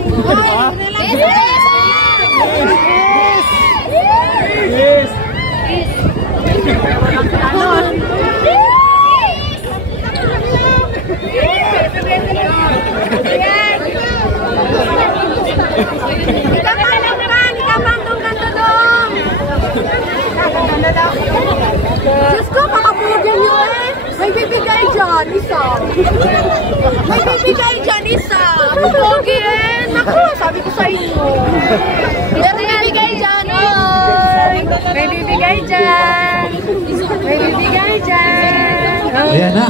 Yes! Diyos ko, pakapugyan nyo eh. May bibigay dyan, isa. May bibigay dyan, isa. Pogi eh. Naku, sabi ko sa inyo. May bibigay dyan, oy. May bibigay dyan. May bibigay dyan. Ayan na.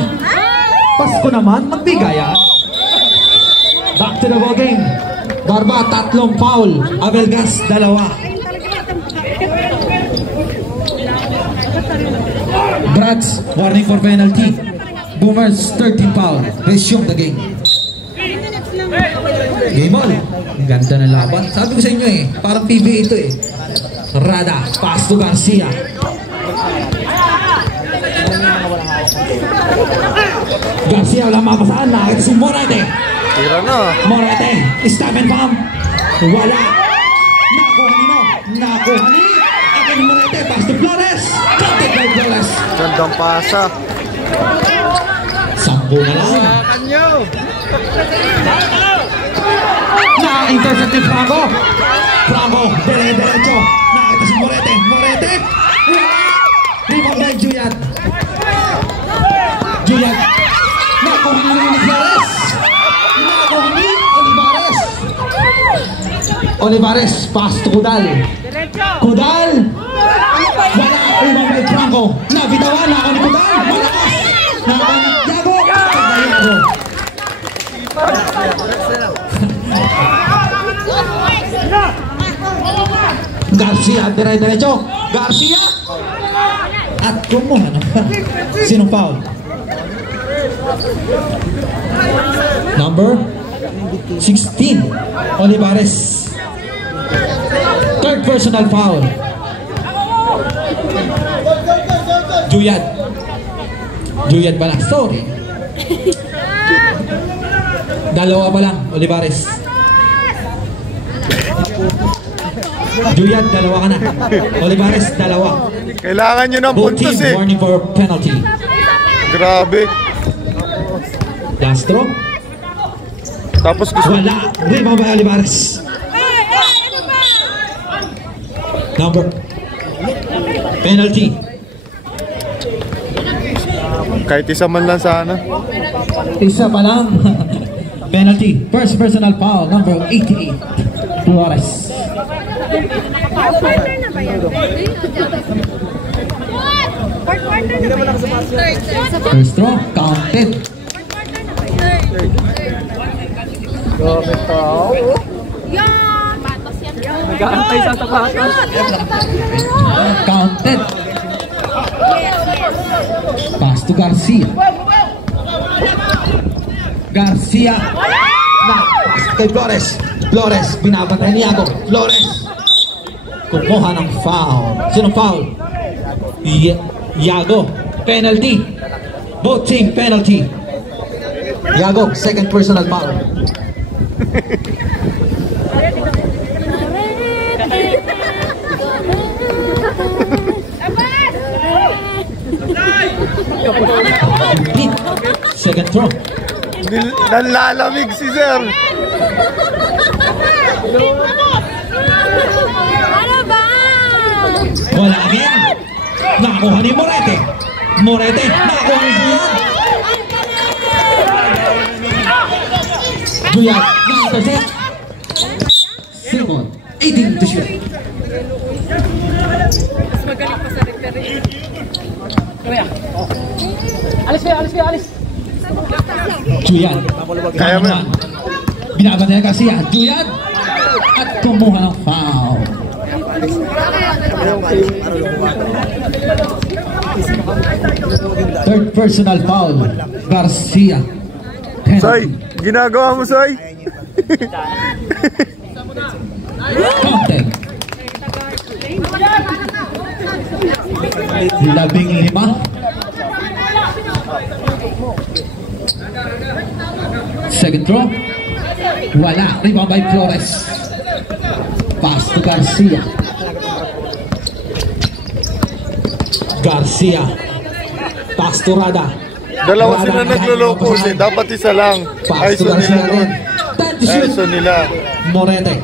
Pasko naman, magbigaya. Back to the ball game. Barba, 3 foul. Abelgas, 2. Brads, warning for penalty. Boomers, 13 foul. Resume the game. Game on. Ang ganda ng laban. Sabi ko sa inyo eh, parang PBA ito eh. Rada, pass to Garcia. Garcia, wala mapasaan. Nakita si Morete. Tira na. Morete, stop and pump. Wala. Nakuha mo. Nakuha ni. Ako ni Morete, pass to Flores. Counted by Flores. Gandang pasa. 10 na lang. Na-intercept ni Franco. Franco, dire-diretso. Nakita si Morete. Morete. Wala. Rebound by Juyat. Juyat. Nakuha ni Flores. Nakuha ni Olivares. Olivares, pass to Kudal. Kudal. Wala. Rebound by Franco. Nabitawan. Nakuha ni Kudal. Malakas. Nakuha ni Yago. Yago. Garcia, dire-diretso. Garcia. At kumuha naman. Sinong foul? Number 16, Olivares. Third personal foul. Juyat. Juyat pala. Sorry. 2 pa lang, Olivares. Juyat, 2 ka na. Olivares, 2. Kailangan nyo ng Both puntos team eh. warning for penalty. Grabe. Lastro. Tapos gusto Wala. Rebound by Olivares. Number. Penalty. kahit isa man lang sana. Isa pa lang. Penalty. First personal foul, number 88. Flores. Quarter na ba yan? Fourth quarter na ba yan? First throw, counted. Yan! Patos yan. Nag-aantay sa sapatos. Counted. Pass to Garcia. Garcia. Na, pass kay Flores. Flores, binabantay ni Iago. Flores. Kumuha ng foul. Sinong foul? Iago. Penalty. Both team penalty. Iago, second personal foul. Second throw. Nalalamig si Sir. Ano ba? Wala again. Nakakuha ni Morete. Morete, nakakuha ni Julian. Julian, na-intercept. to shoot. Alis kayo, alis kayo, alis. Julian. Kaya mo yan. Binabantayan Garcia. Julian. At kumuha ng foul. Third personal foul. Garcia. Soy, ginagawa mo, Soy? Counted. 15. Second throw. Wala. Rebound by Flores. Pass to Garcia. Garcia. Pass to Rada. Dalawa sila nagluloko eh. Dapat isa lang. Pass to ISO nila Garcia nun. again. 10 to shoot. ISO nila. Morete.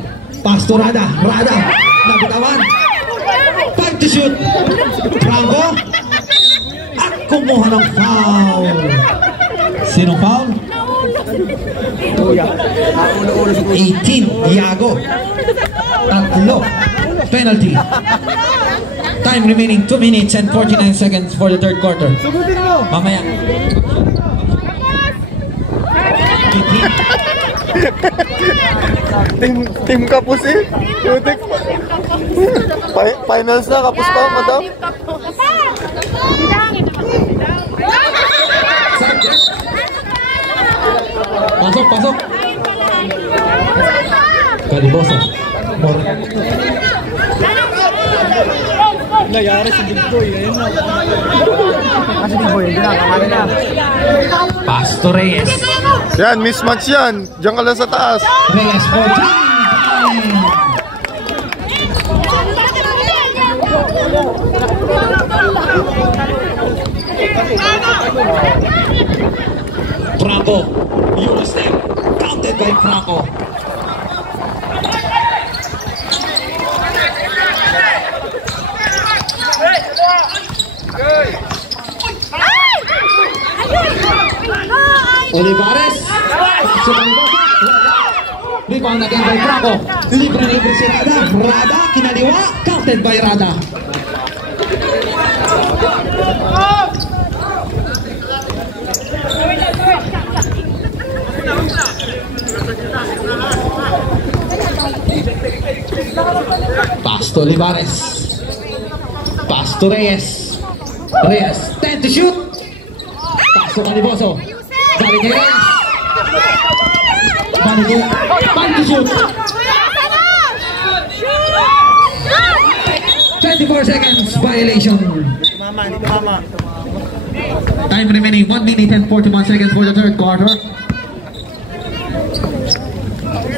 Pass to Rada. Rada. Nabitawan. 5 to shoot. Franco. At kumuha ng foul. Sinong foul? 18. Iago. Tatlo. Penalty. Time remaining 2 minutes and 49 seconds for the third quarter. Mamaya. 18. Team Kapus eh. Putik. Finals na, Kapus pa, madam. Pasok, pasok. Caliboso. Nangyari si Big Boy. Ayun na. Kasi Big Boy, hindi na. Kamali na. Pass to Reyes. Yan, mismatch yan. Diyan ka lang sa taas. Reyes for 3. Franco. Eurostep. Counted by Franco. Olivares. Rebound again by Franco. Libre si Rada. Rada kinaliwa. Counted by Rada. Pass to Olivares. Pass to Reyes. Reyes. 10 to shoot. Pass to Caliboso. Balik kay Reyes. Balik kay. 5 to shoot. 24 seconds violation. Time remaining 1 minute and 41 seconds for the third quarter.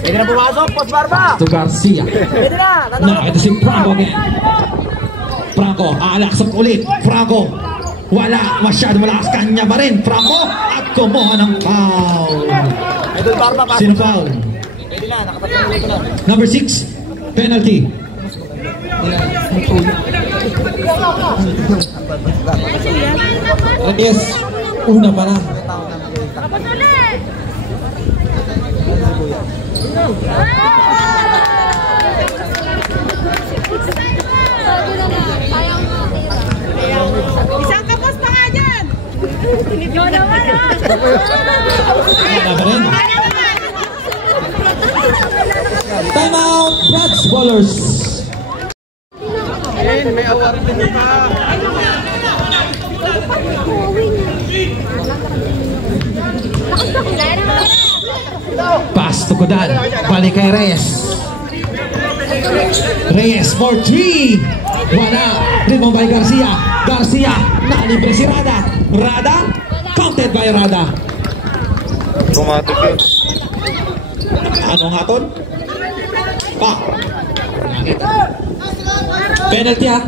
Pwede na pumasok, Post Barba. To Garcia. Pwede na. Now ito si Franco again. Franco, aalaksak ulit. Franco, wala. Masyado malakas kanya pa rin. Franco, at kumuha ng foul. Idol Barba, pasok. Sino foul? Pwede na, nakatatlong minuto na. Number 6, penalty. Yes, una pa na. Isang kapos pa nga dyan! Ikaw naman ah! Una pa rin. Time out, Brats Ballers. May award din pa. Pass to Codal. Balik kay Reyes. Reyes for 3. Wala. Rebound by Garcia. Garcia. Nalibre si Rada. Rada. Counted by Rada. Automatic yun. Anong hatol? Pa. Penalty ha.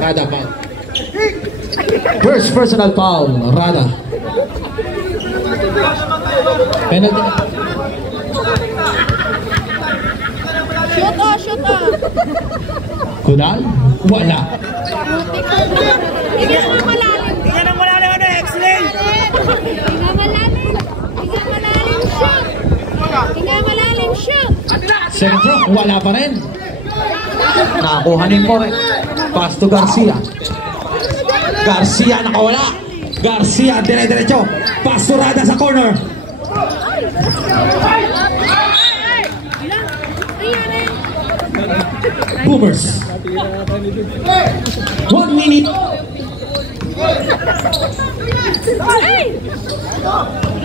Rada foul. First personal foul. Rada. Penalty. Shoot oh, shoot oh! Kunal? Wala. Tingnan mo malalim! Tingnan ang malalim ano, excellent! Tingnan malalim! Tingnan malalim, shoot! Tingnan malalim, shoot! Second throw, wala pa rin. Nakakuha ni More. Pass to Garcia. Garcia nakawala. Garcia dire-diretso. Pass to Rada sa corner. Boomers. 1 minute.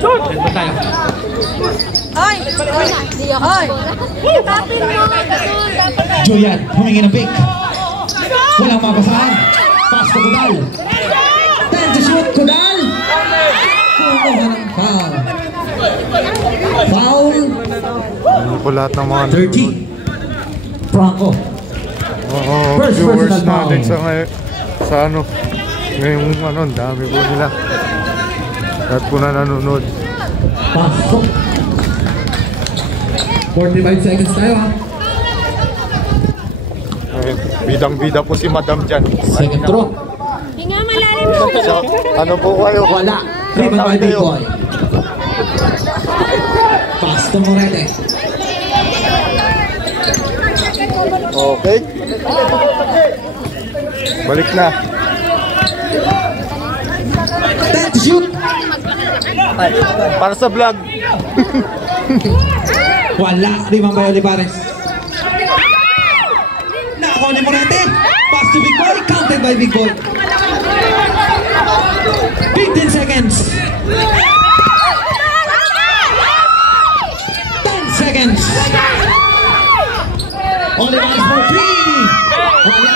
Ano tayo? Ay! Ay! Tapin mo! Julian, humingi ng pick. Walang mapasahan. Pass to Kudal. 10 to shoot, Kudal. Kumuha ng foul. Foul. Ano po lahat ng mga 30. Franco. First viewers personal foul. natin sa ano, ngayong ano, ang dami po nila. Lahat po na nanonood. Pasok. 45 seconds tayo ha. Bidang-bida po si Madam dyan. Second throw. Hinga malalim mo! So, ano po kayo? Wala. Rebound by Big Boy. Pass to Morete. Okay. Balik na. 10 to shoot. Para sa vlog. Wala. Rebound by Olivares. Nakakuha ni Morete. Pass to Big Boy. Counted by Big Boy. 15 seconds. 10 seconds. Olivares for 3. Wala.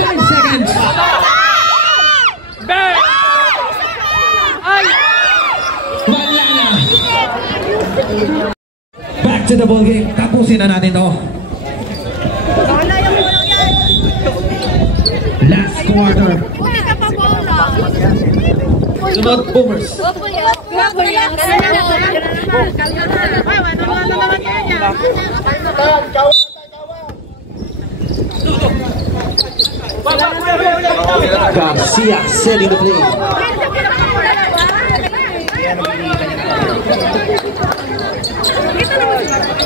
5 seconds. Wala na. Back to the ball game. Tapusin na natin to. Last quarter. Sunod, Boomers. Garcia setting the play.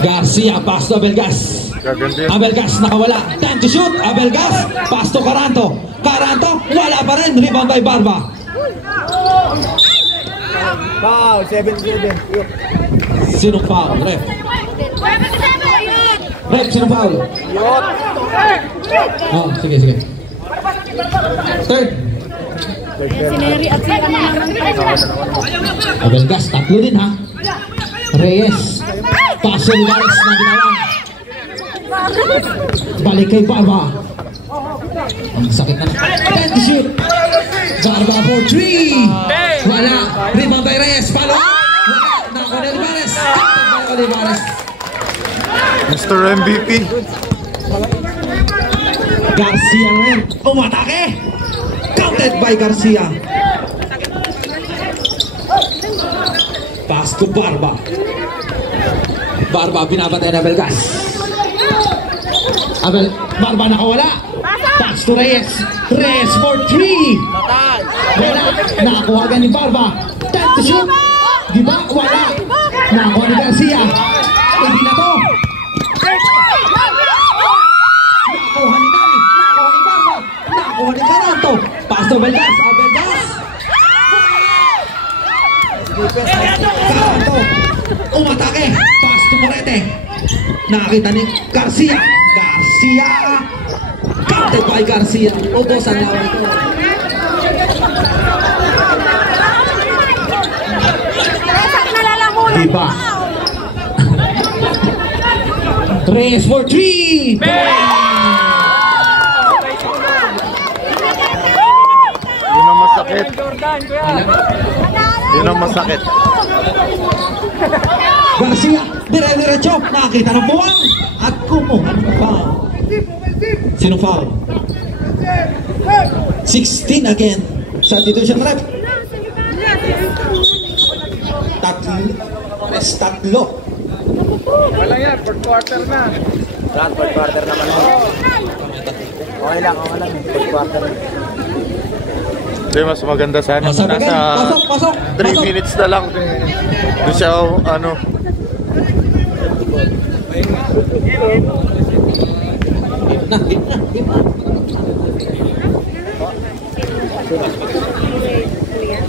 Garcia, pass to Abelgas. Abelgas nakawala. 10 to shoot. Abelgas, pass to Caranto. Caranto, wala pa rin. Rebound by Barba. Foul, 7-7. Sinong foul? Ref. Ref, sinong foul? Oh, sige, sige. Third. Sineri at sila naman. Abelgas, tatlo din ha. Reyes. Paso Olivares na ginawan. Balik kay Barba. Ang sakit na. 10 to shoot. Barba for 3. Wala. Rebound by Reyes. Follow. Wala. Nako ni Olivares. Captain by Olivares. Mr. MVP. Garcia rin. Umatake. Counted by Garcia. Pass to Barba. Barba binabantay na Abelgas. Barba nakawala. Pass to Reyes. Reyes for 3. Wala. Nakakuha agad ni Barba. 10 to shoot. Diba? Wala. Nakakuha ni Garcia. Hindi na to. Nakakuha ni Nani. Nakakuha ni Barba. Nakakuha ni Caranto. Pass to Abelgas. Abelgas. Caranto. Umatake. Pass to Morete. Nakakita ni Garcia. Garcia. Counted by Garcia. Ubos ang lawan ito. Diba? Reyes for 3. Yun ang masakit. Yun ang masakit. Garcia, dire-diretso. Nakakita ng buwang. At kumuha ng foul. Sino foul? 16 again. Substitution rep. Tatlo. Wala yan, third quarter na. Third quarter naman. Okay lang, third quarter. Hindi, mas maganda sana. Pasok again. Pasok. 3 minutes na lang. Doon siya, ano.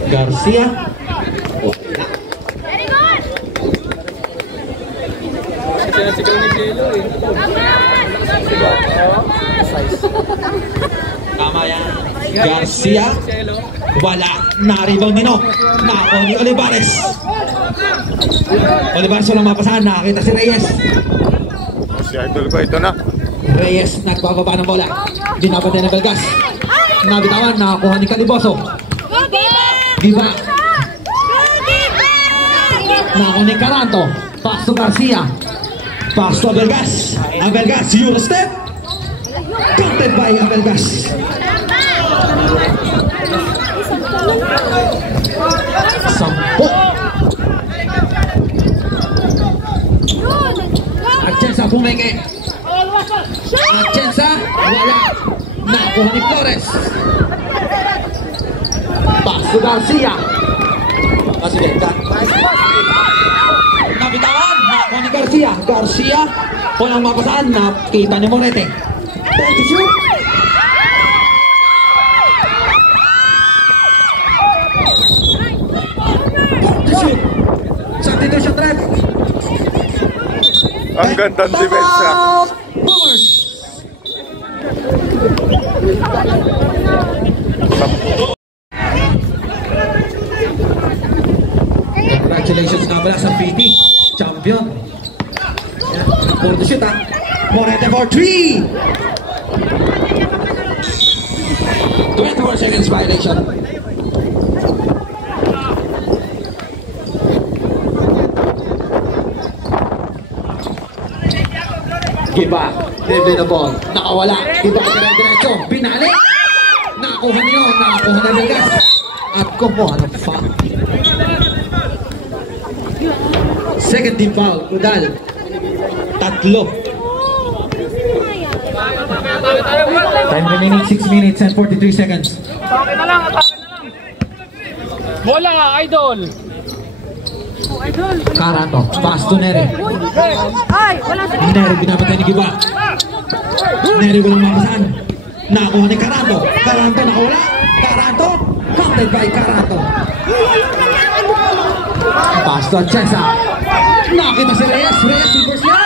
Garcia. Very good! Tama yan. Garcia. Wala. Na-rebound nino. Nako ni Olivares. Olivares walang mapasahan. Nakakita si Reyes. Si idol ko, ito na. Reyes nagbababa ng bola. Binabantay ng Belgas. Nabitawan. Nakakuha ni Caliboso. Giba. Nako ni Caranto. Pass to Garcia. Pass to Abelgas. Abelgas. Eurostep. Counted by Abelgas. Sampo. Atienza pumenge. Atienza. Wala. Nakuha ni Flores. Pass to Garcia. Kasi dekat. Nabitawan. Nakuha ni Garcia. Garcia. Walang mapasaan. Nakita ni Morete. 30 shoot. Substitution threat. Ang gandang depensa. Boomers. Congratulations na pala sa PT. Champion. For the shoot, ha. Morete for 3. 24 seconds violation. Giba, libre na ball. Nakawala. Giba, dire-diretso. Binali. Nakakuha niyo. Nakakuha na Belgas. At kumuha ng foul. Second team foul. Kudal. Tatlo. Time remaining 6 minutes and 43 seconds. Atake na lang. Bola, idol. Caranto. Pass to Neri. Ay, wala sa Neri binabantay ni Giba. Neri walang makasan. Nakakuha ni Caranto. Caranto nakawala. Caranto. Counted by Caranto. Pass to Atienza. Nakita si Reyes. Reyes silver siya.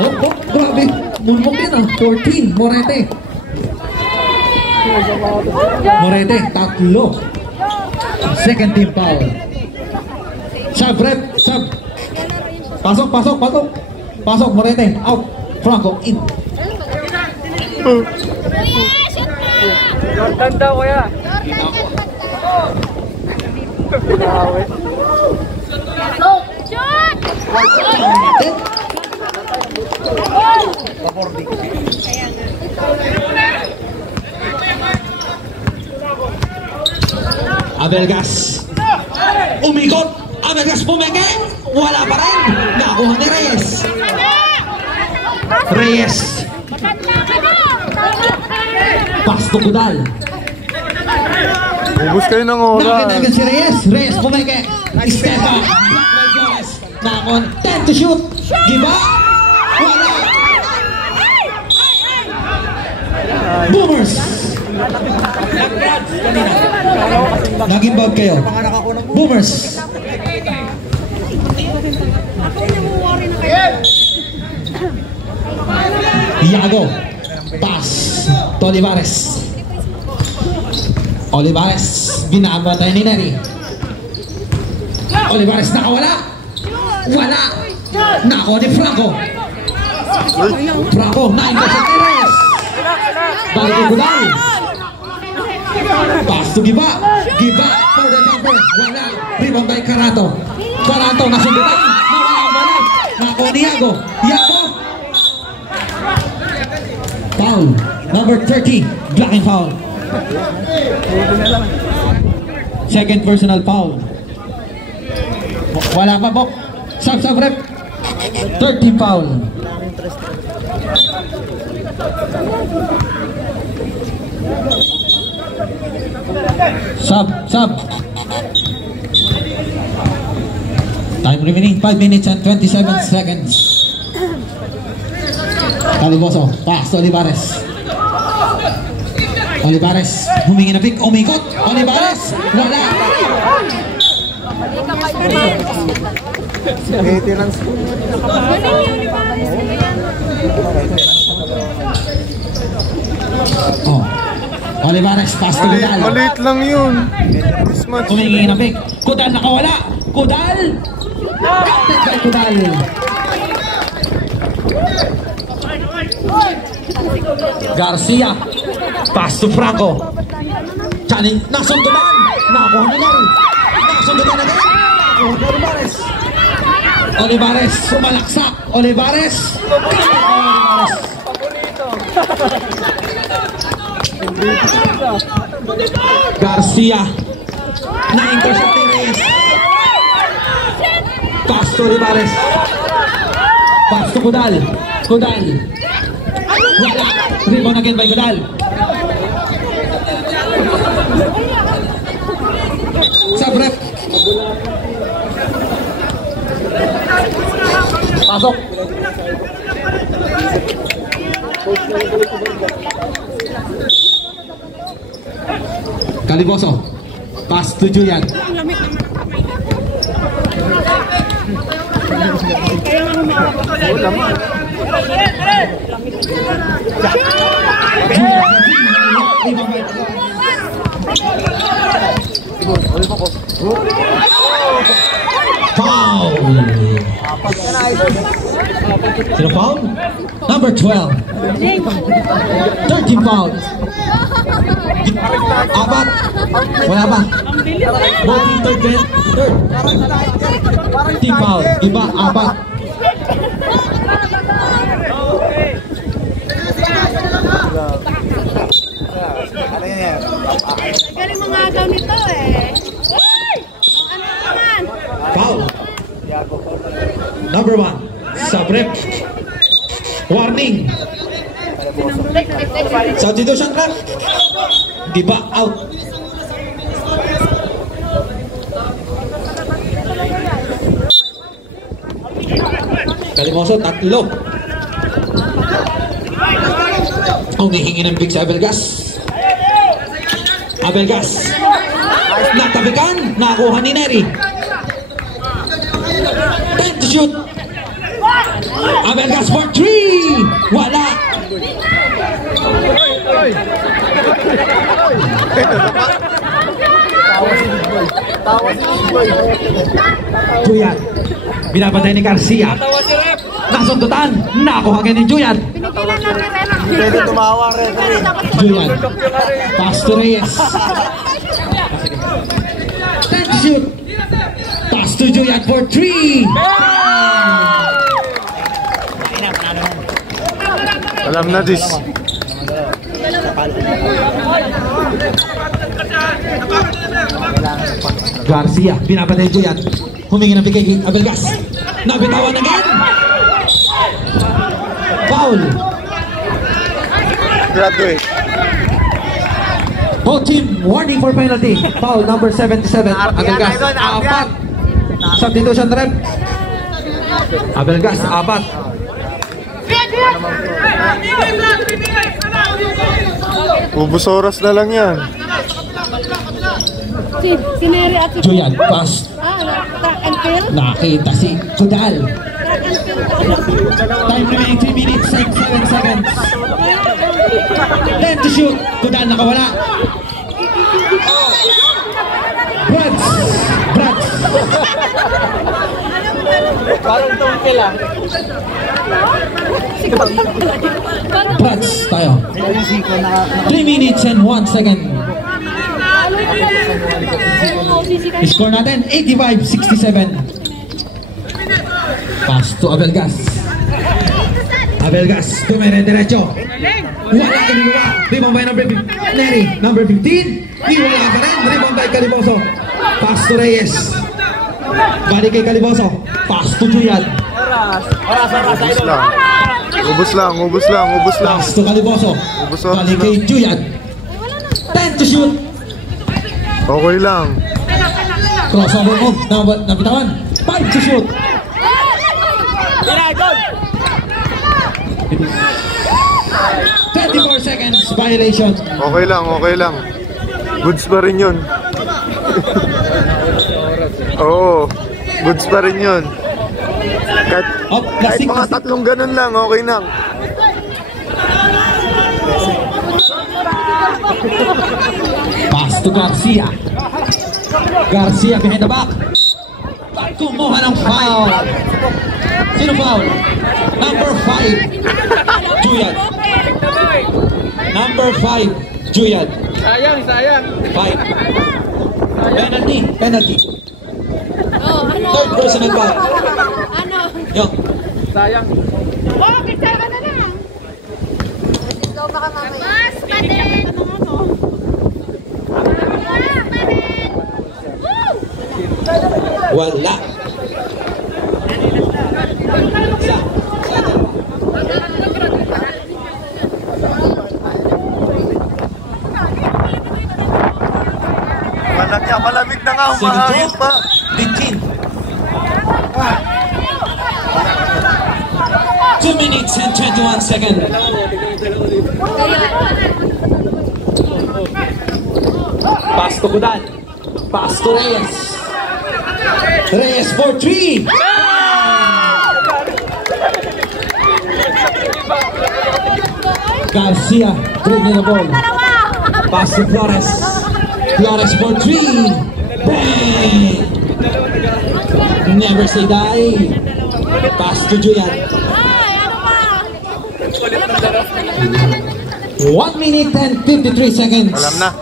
Oh, grabe. Munmok yan ah. 14. Morete. Morete. Tatlo. Second team foul. Sub rep. Sub. Pasok, pasok, pasok. Pasok, Morete. Out. Franco, in. Jordan daw, kuya. Abelgas. Umikot. Abelgas pumenge. Wala pa rin. Nakuha ni Reyes. Reyes. Pass to Kudal. Ubus kayo ng oras. Nakita agad si Reyes. Reyes pumenge. Step up. Nakon. 10 to shoot. Giba. Wala. Boomers. Naging bag kayo. Boomers. Iago. Pass to Olivares. Olivares. Binabantay ni Neri. Olivares nakawala. Wala. Nako ni Franco. Franco. 9% ni Reyes. Balik ko Kudal. Pass to Giba. Giba for the number. Wala. Rebound by Caranto. Caranto nasundutan. Nawala ang bola. Nako ni Iago. Iago. Foul. Number 30. Blocking foul. Second personal foul. Wala pa, Bok. Sub rep. 30 foul. Sub. Time remaining 5 minutes and 27 seconds. Caliboso, pass to Olivares. Olivares, humingi na pick, umikot. Olivares, wala. Oh, Olivares, pass to Kudal. Maliit lang yun. Humingi na pick. Kudal nakawala. Kudal. Kudal. Garcia, pass to Franco. Challenge, nasundutan. Nakuha ni Larry. Nasundutan agad. Nakuha ni Olivares. Olivares, sumalaksak. Olivares. Garcia, na-intercept ni Reyes. Pass to Olivares. Pass to Kudal. Kudal. Wala. Rebound again by Kudal. Sabrep. Pasok. Caliboso. Pass to Julian. Foul. Sino foul? Number 12. 13 foul. Apat. Wala ba? Voting third. Team foul. Iba, apat. Galing mga agaw nito eh. Ano naman? Foul. Number 1. Sabrep. Warning. Substitution ka? Di ba out? Calimoso, tatlo. Humihingi ng big sa Abelgas. Abelgas. Natabikan. Nakuha ni Neri. Time to shoot. Abelgas for 3. Wala. Julian. Binabantay ni Garcia. Nasundutan. Nakuha agad ni Julian. Pwede tumawa rin. Julian. Pass to Reyes. Time to shoot. Pass to Julian for 3. Alam na this. Garcia, binabantay ni Julian. Humingi ng bigay Abelgas. Nabitawan again. Foul. Graduate. Both team warning for penalty. Foul number 77. Abelgas, apat. Substitution rep. Abelgas, apat. Ubus oras na lang yan. Si Neri at si Julian, pass. track and field. Nakita si Kudal. Time remaining 3 minutes and 7 seconds. Then to shoot. Kudal nakawala. Brads. Parang tungkil ah. Brads tayo. 3 minutes and 1 second. Score natin 85-67. Pass to Abelgas. Abelgas, tumere derecho. Wala kinuha. Rebound by number 15. Neri, number 15. Wala pa rin. Rebound by Caliboso. Pass to Reyes. Balik kay Caliboso. Pass to Julian. Ubus lang. Pass to Caliboso. Balik kay Julian. 10 to shoot. Okay lang. Crossover move. Nabitawan. 5 to shoot. 24 seconds violation. Okay lang, okay lang. Goods pa rin yun. Oo, goods pa rin yun. Kahit Oh, plastic, mga plastic. tatlong ganun lang, okay lang. Pass to Garcia. Garcia behind the back. Kumuha ng foul. Sino foul? Number 5. Juyad. Number 5. Juyad. Sayang. 5. Penalty. Oh, ano? Third personal foul. Ano? Yung. Sayang. Oh, kita ka na lang. Ikaw baka mamaya. Mas, patin! Wala. Malamig na nga, umahangin pa. Bitin. 2 minutes and 21 seconds. Pass to Kudal. Pass to Reyes. Reyes for 3. Garcia dribbling the ball. Pass to Flores. Flores for 3. Bang! Never say die. Pass to Julian. 1 minute and 53 seconds. Alam na.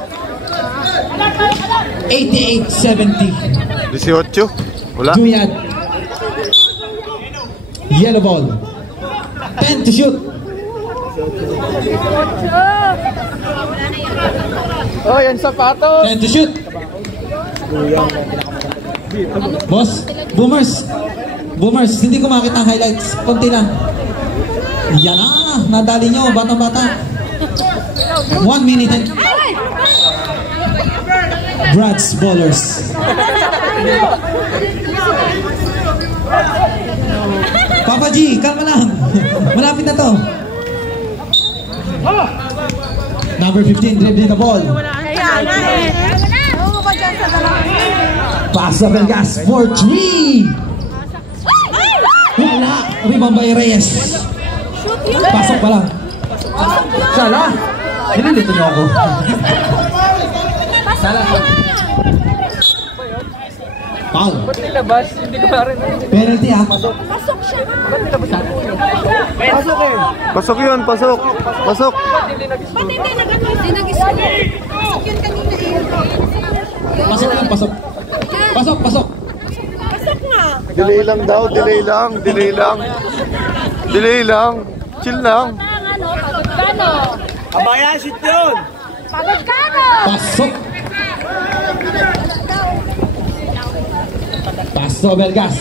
88-70. 18. Wala. Julian. Yellow ball. 10 to shoot. Oh, yan sapatos. 10 to shoot. Boss, Boomers, hindi ko makita ang highlights. Konti lang. Yan na, nadali nyo, batang-bata. 1 minute and... Brad's ballers. Papa G, kalma lang. Malapit na to. Number 15, dribbling the ball. Kaya na eh. Oo ka dyan sa dalawang. Pass up and gas for 3. Wala. Rebound by Reyes. Pasok pa lang. Sala. Nililito niyo ako. Sala. Foul. Ba't nilabas? Hindi ko pa rin. Penalty ha. Pasok siya. Pasok eh. Pasok yun, pasok. Pasok. Ba't hindi nag-isip? Pasok yun kanina eh. Pasok lang, pasok. Pasok. Pasok nga. Delay lang daw, delay lang. Delay lang. Chill lang. Ano, pagod ka no? Kabayan, sit yun. Pagod ka no? Pasok. Pass to Abelgas.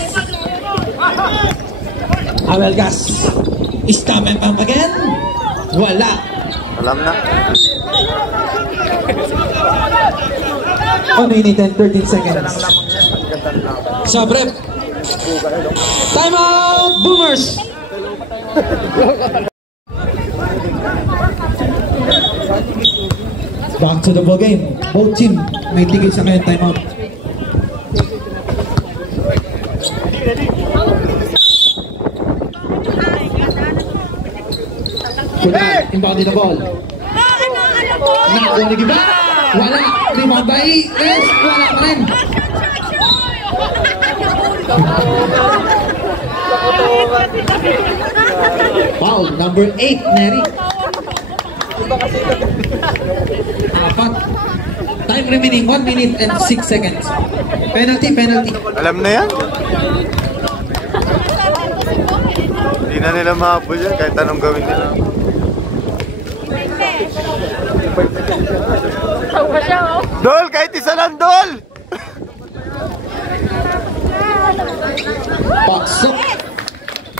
Abelgas. Stop and pump again. Wala. Alam na. 1 minute and 13 seconds. Sa brep. Time out, Boomers! Back to the ball game. Both team may tigil sa ngayon, time out. Kudal, inbound the ball. Nakuha ni Giba. Wala. Rebound by Reyes. Wala pa rin. Foul, number 8, Neri. Apat. Time remaining, 1 minute and 6 seconds. Penalty. Alam na yan. Hindi na nila mahabol yan kahit anong gawin nila. Tawa siya oh. Dol, kahit isa lang, Dol! Pasok.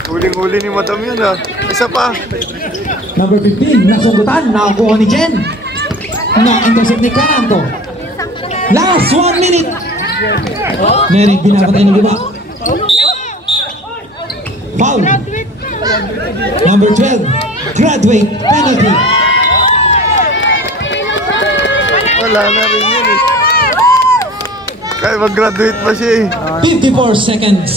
Huling-huli ni Madam yun ah. Isa pa. Number 15, nasugutan. Nakakuha ni Jen. Na-intercept ni Caranto. Last 1 minute. Neri, binapatay ng Giba. Foul. Number 12, graduate penalty. Wala na rin yun eh. Kaya mag-graduate pa siya eh. 54 seconds.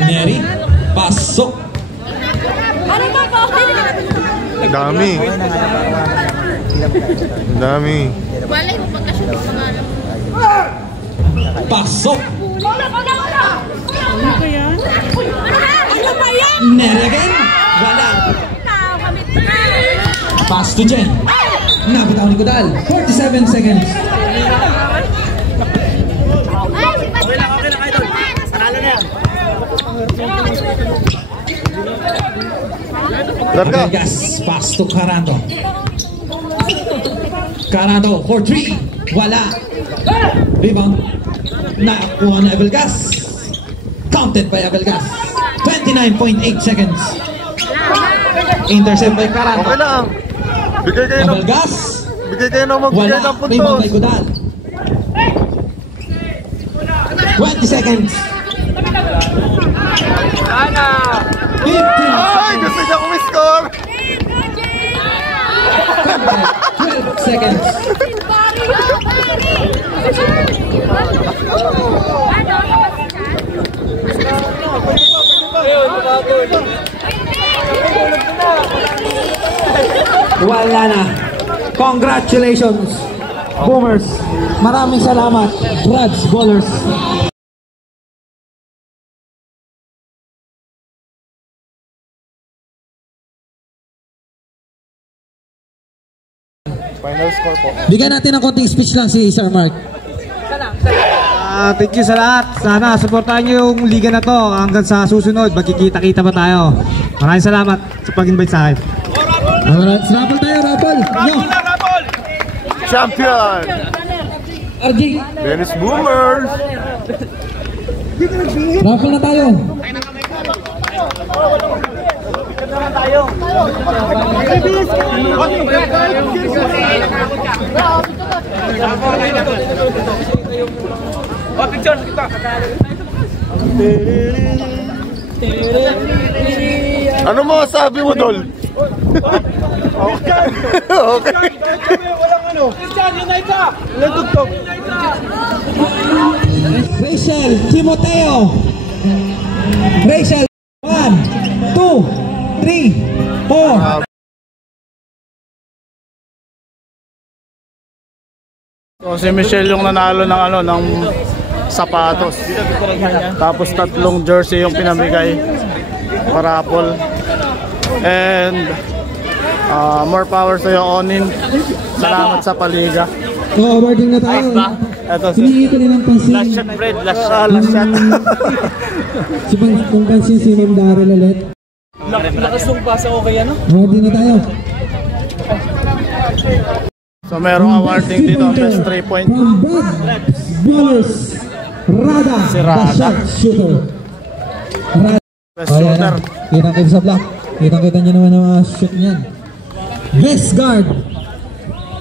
Neri, pasok. Dami. Dami. Malay mo pagkasya ng pangalan. Pasok. Ano ba yan? Neri again. Wala. Pass to Jen. Nabitaw ni Kudal. 47 seconds. Okay lang, idol. Panalo na yan. Larga. Vegas. Pass to Carando. Carando for 3. Wala. Rebound. Nakakuha na Abelgas. Counted by Abelgas. 29.8 seconds. Intercept by Carando. Okay lang. Bigay kayo ng... Abelgas. Bigay kayo ng magbigay Wala. ng Rebound puntos. by Kudal. 20 seconds. 15 Ay! Gusto niya kumiscore! 12 seconds. Wala na. Congratulations, Boomers. Maraming salamat, Brad's Ballers. Final score po. Bigyan natin ng konting speech lang si Sir Mark. Thank you sa lahat. Sana supportahan niyo yung liga na to hanggang sa susunod. Magkikita-kita pa tayo. Maraming salamat sa pag-invite sa akin. Raffle tayo, raffle. Yo, Champion! RJ, Dennis Boomers! raffle na tayo. Oh, picture kita. Ano mo sabi mo, Dol? Okay. Okay. Rachel, Timoteo. Rachel, 1, 2, 3, 4. So si Michelle yung nanalo ng ng sapatos. Tapos 3 jersey yung pinamigay para Apple. And more power sa iyo, Onin. Salamat sa paliga. Oh, awarding na tayo. Ito Hinihingi ko rin ng pansin. last shot, Fred. Last shot. Kung pansin si Ma'am Daryl ulit. Lakas ng pasa ko kaya no? Awarding na tayo. So merong awarding dito, best 3 point. From Brad's Ballers, Rada, Si Rada. the shot shooter. Rada. Best Oh, yan shooter. na. Kitang-kita sa block. Kitang-kita nyo naman ang mga shoot niyan. Best guard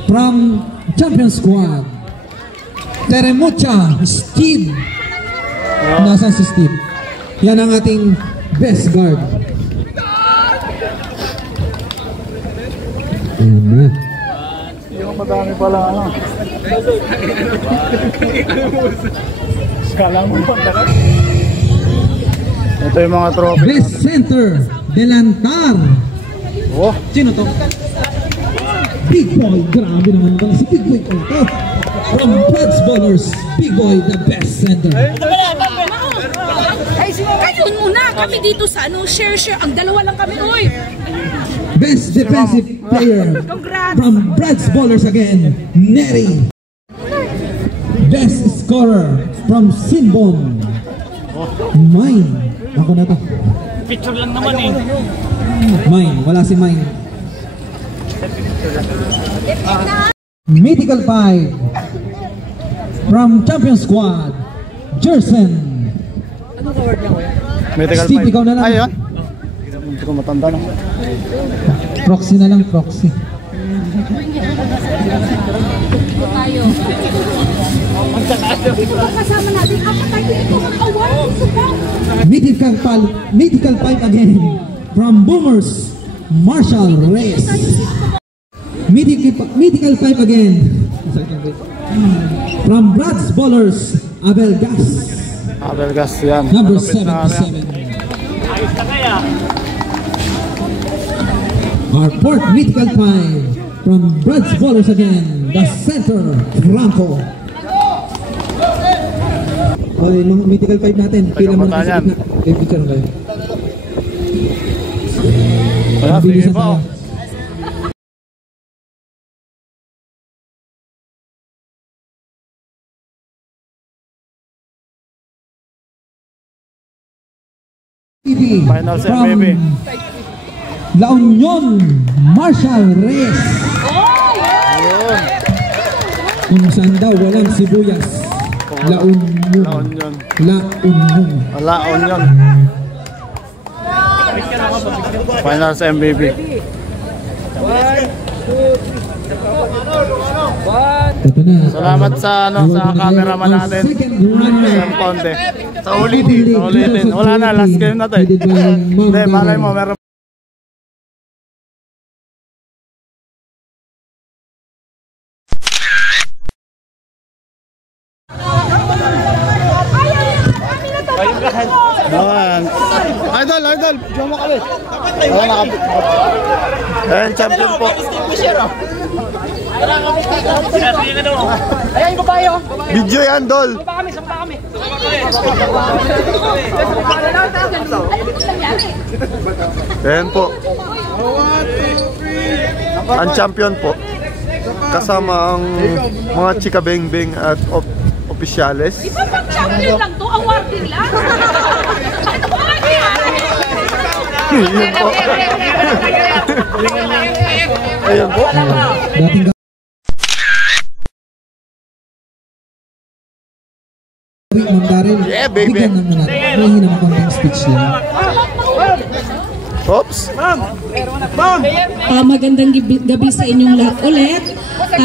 from Champion Squad. Teremucha, Steve. Nasaan si Steve? Yan ang ating best guard. Ayan na. Yung madami pala ano. Skala mo pa. Ito yung mga trophy. Best center, Delantar. Oh, Sino to? Big Boy. Grabe naman ba si Big Boy ito. From Brad's Ballers, Big Boy, the best center. Ay, kayo muna. Kami dito sa share. Ang dalawa lang kami, uy. Best defensive player from Brad's Ballers again, Neri. Best scorer from Sinbon, Mine. Ako na to. Picture lang naman eh. Mine, wala si Mine. Mythical 5 from Champion Squad, Jerson. Mythical Steve, five. ikaw na lang. Ay, yun. Hindi ko matanda no. Proxy na lang, proxy. Tayo. Kasama natin, apat tayo ito ang award. Medical pipe again from Boomers, Marshall Reyes. Medical pipe again from Brad's Bowlers, Abel Gas. Abel Gas yan. Number Malupit na 77. Ayos na kaya. Our fourth medical pipe from Brad's Bowlers again, the center, Franco. Okay, mga medical pipe natin. Pila mo na sa gitna. Okay, picture kayo. Wala, sige Bilisan pa. tayo. Final set, from baby. La Union, Marshall Reyes. Kung saan daw walang sibuyas. La Union. La Union. La Union. Wala, Union. Final set, baby. Ito na. Salamat sa sa cameraman natin. Second runner. Sam Ponte. Sa ulitin. Wala na, last game na to eh. Hindi, malay mo, meron. Ayan. Idol, diyan mo kami. Ayan, champion po. Ayan, yung babae oh. Video yan, Dol. Sumpa kami. Ayan po. Ang champion po. Kasama ang mga chika beng-beng at opisyales. Di ba pag champion lang to, awarding lang? Ano ba Yun po. Ayan po. Dating Ma'am Darren, Yeah, baby. bigyan naman natin. May hinang konting speech lang. Oops. Magandang gabi sa inyong lahat ulit.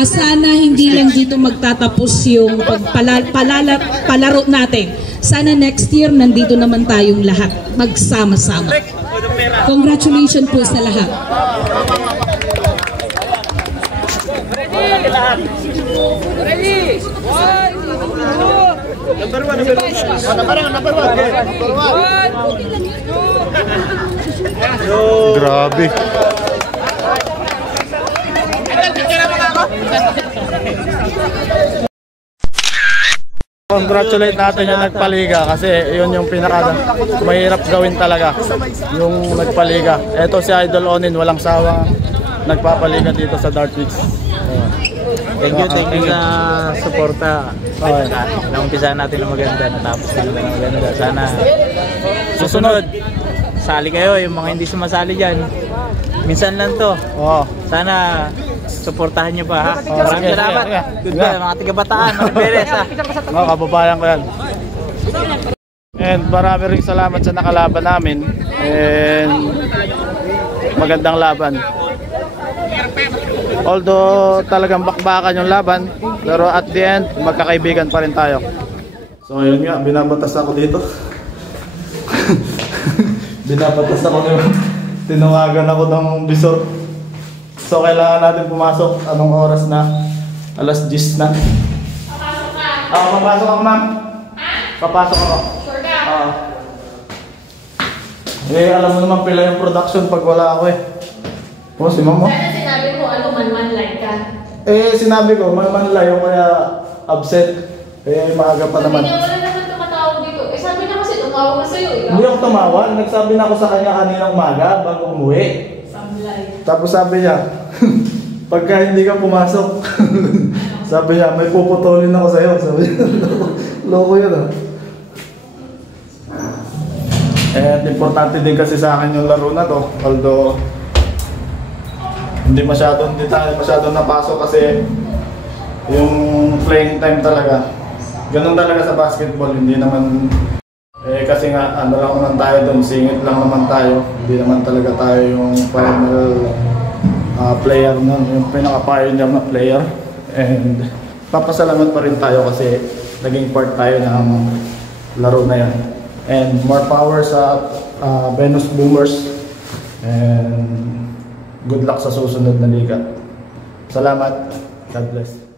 Sana hindi lang dito magtatapos yung palaro natin. Sana next year nandito naman tayong lahat magsama-sama. Congratulations po sa lahat. Ready? Number one. Grabe. Congratulate natin yung nagpaliga kasi yun yung mahirap gawin talaga, yung nagpaliga. Eto si Idol Onin, walang sawang nagpapaliga dito sa Dartwich. Thank you sa suporta. Okay. Naumpisahan natin ng maganda, natapos natin ng maganda. Sana susunod, sali kayo, yung mga hindi sumasali dyan. Minsan lang to. Sana suportahan nyo pa ha. Maraming salamat. Goodbye mga taga-Bataan, mga Beres ha. Mga kababayan ko yan. And marami rin salamat sa nakalaban namin. And magandang laban. Although talagang bakbakan yung laban, pero at the end, magkakaibigan pa rin tayo. So yun nga, binabatas ako dito. Binabatas ako dito. Tinawagan ako ng bisor. So kailangan natin pumasok. Anong oras na? Alas 10 na. Papasok ka? Oo, papasok ako ma'am. Papasok ako. Sure ka? Alam mo naman pila yung production pag wala ako eh. O, si ma'am mo? Sinabi mo, ano man-like ka? Sinabi ko, man-layo kaya absent. Maaga pa naman. Sabi niya, wala naman tumatawag dito. Sabi niya kasi tumawag na sa'yo. Hindi ako tumawag. Nagsabi na ako sa kanya kaninang umaga bago umuwi. Tapos sabi niya, pagka hindi ka pumasok, sabi niya, may puputulin ako sa'yo. Sabi niya, loko yun ah. Importante din kasi sa akin yung laro na to. Although, hindi tayo masyadong napasok kasi yung playing time talaga. Ganun talaga sa basketball, hindi naman kasi nga ano lang naman tayo doon, singit lang naman tayo. Hindi naman talaga tayo yung final player nun, yung pinaka-pioneer na player. And papasalamat pa rin tayo kasi naging part tayo ng laro na yan. And more power sa Venus Boomers. And good luck sa susunod na liga. Salamat. God bless.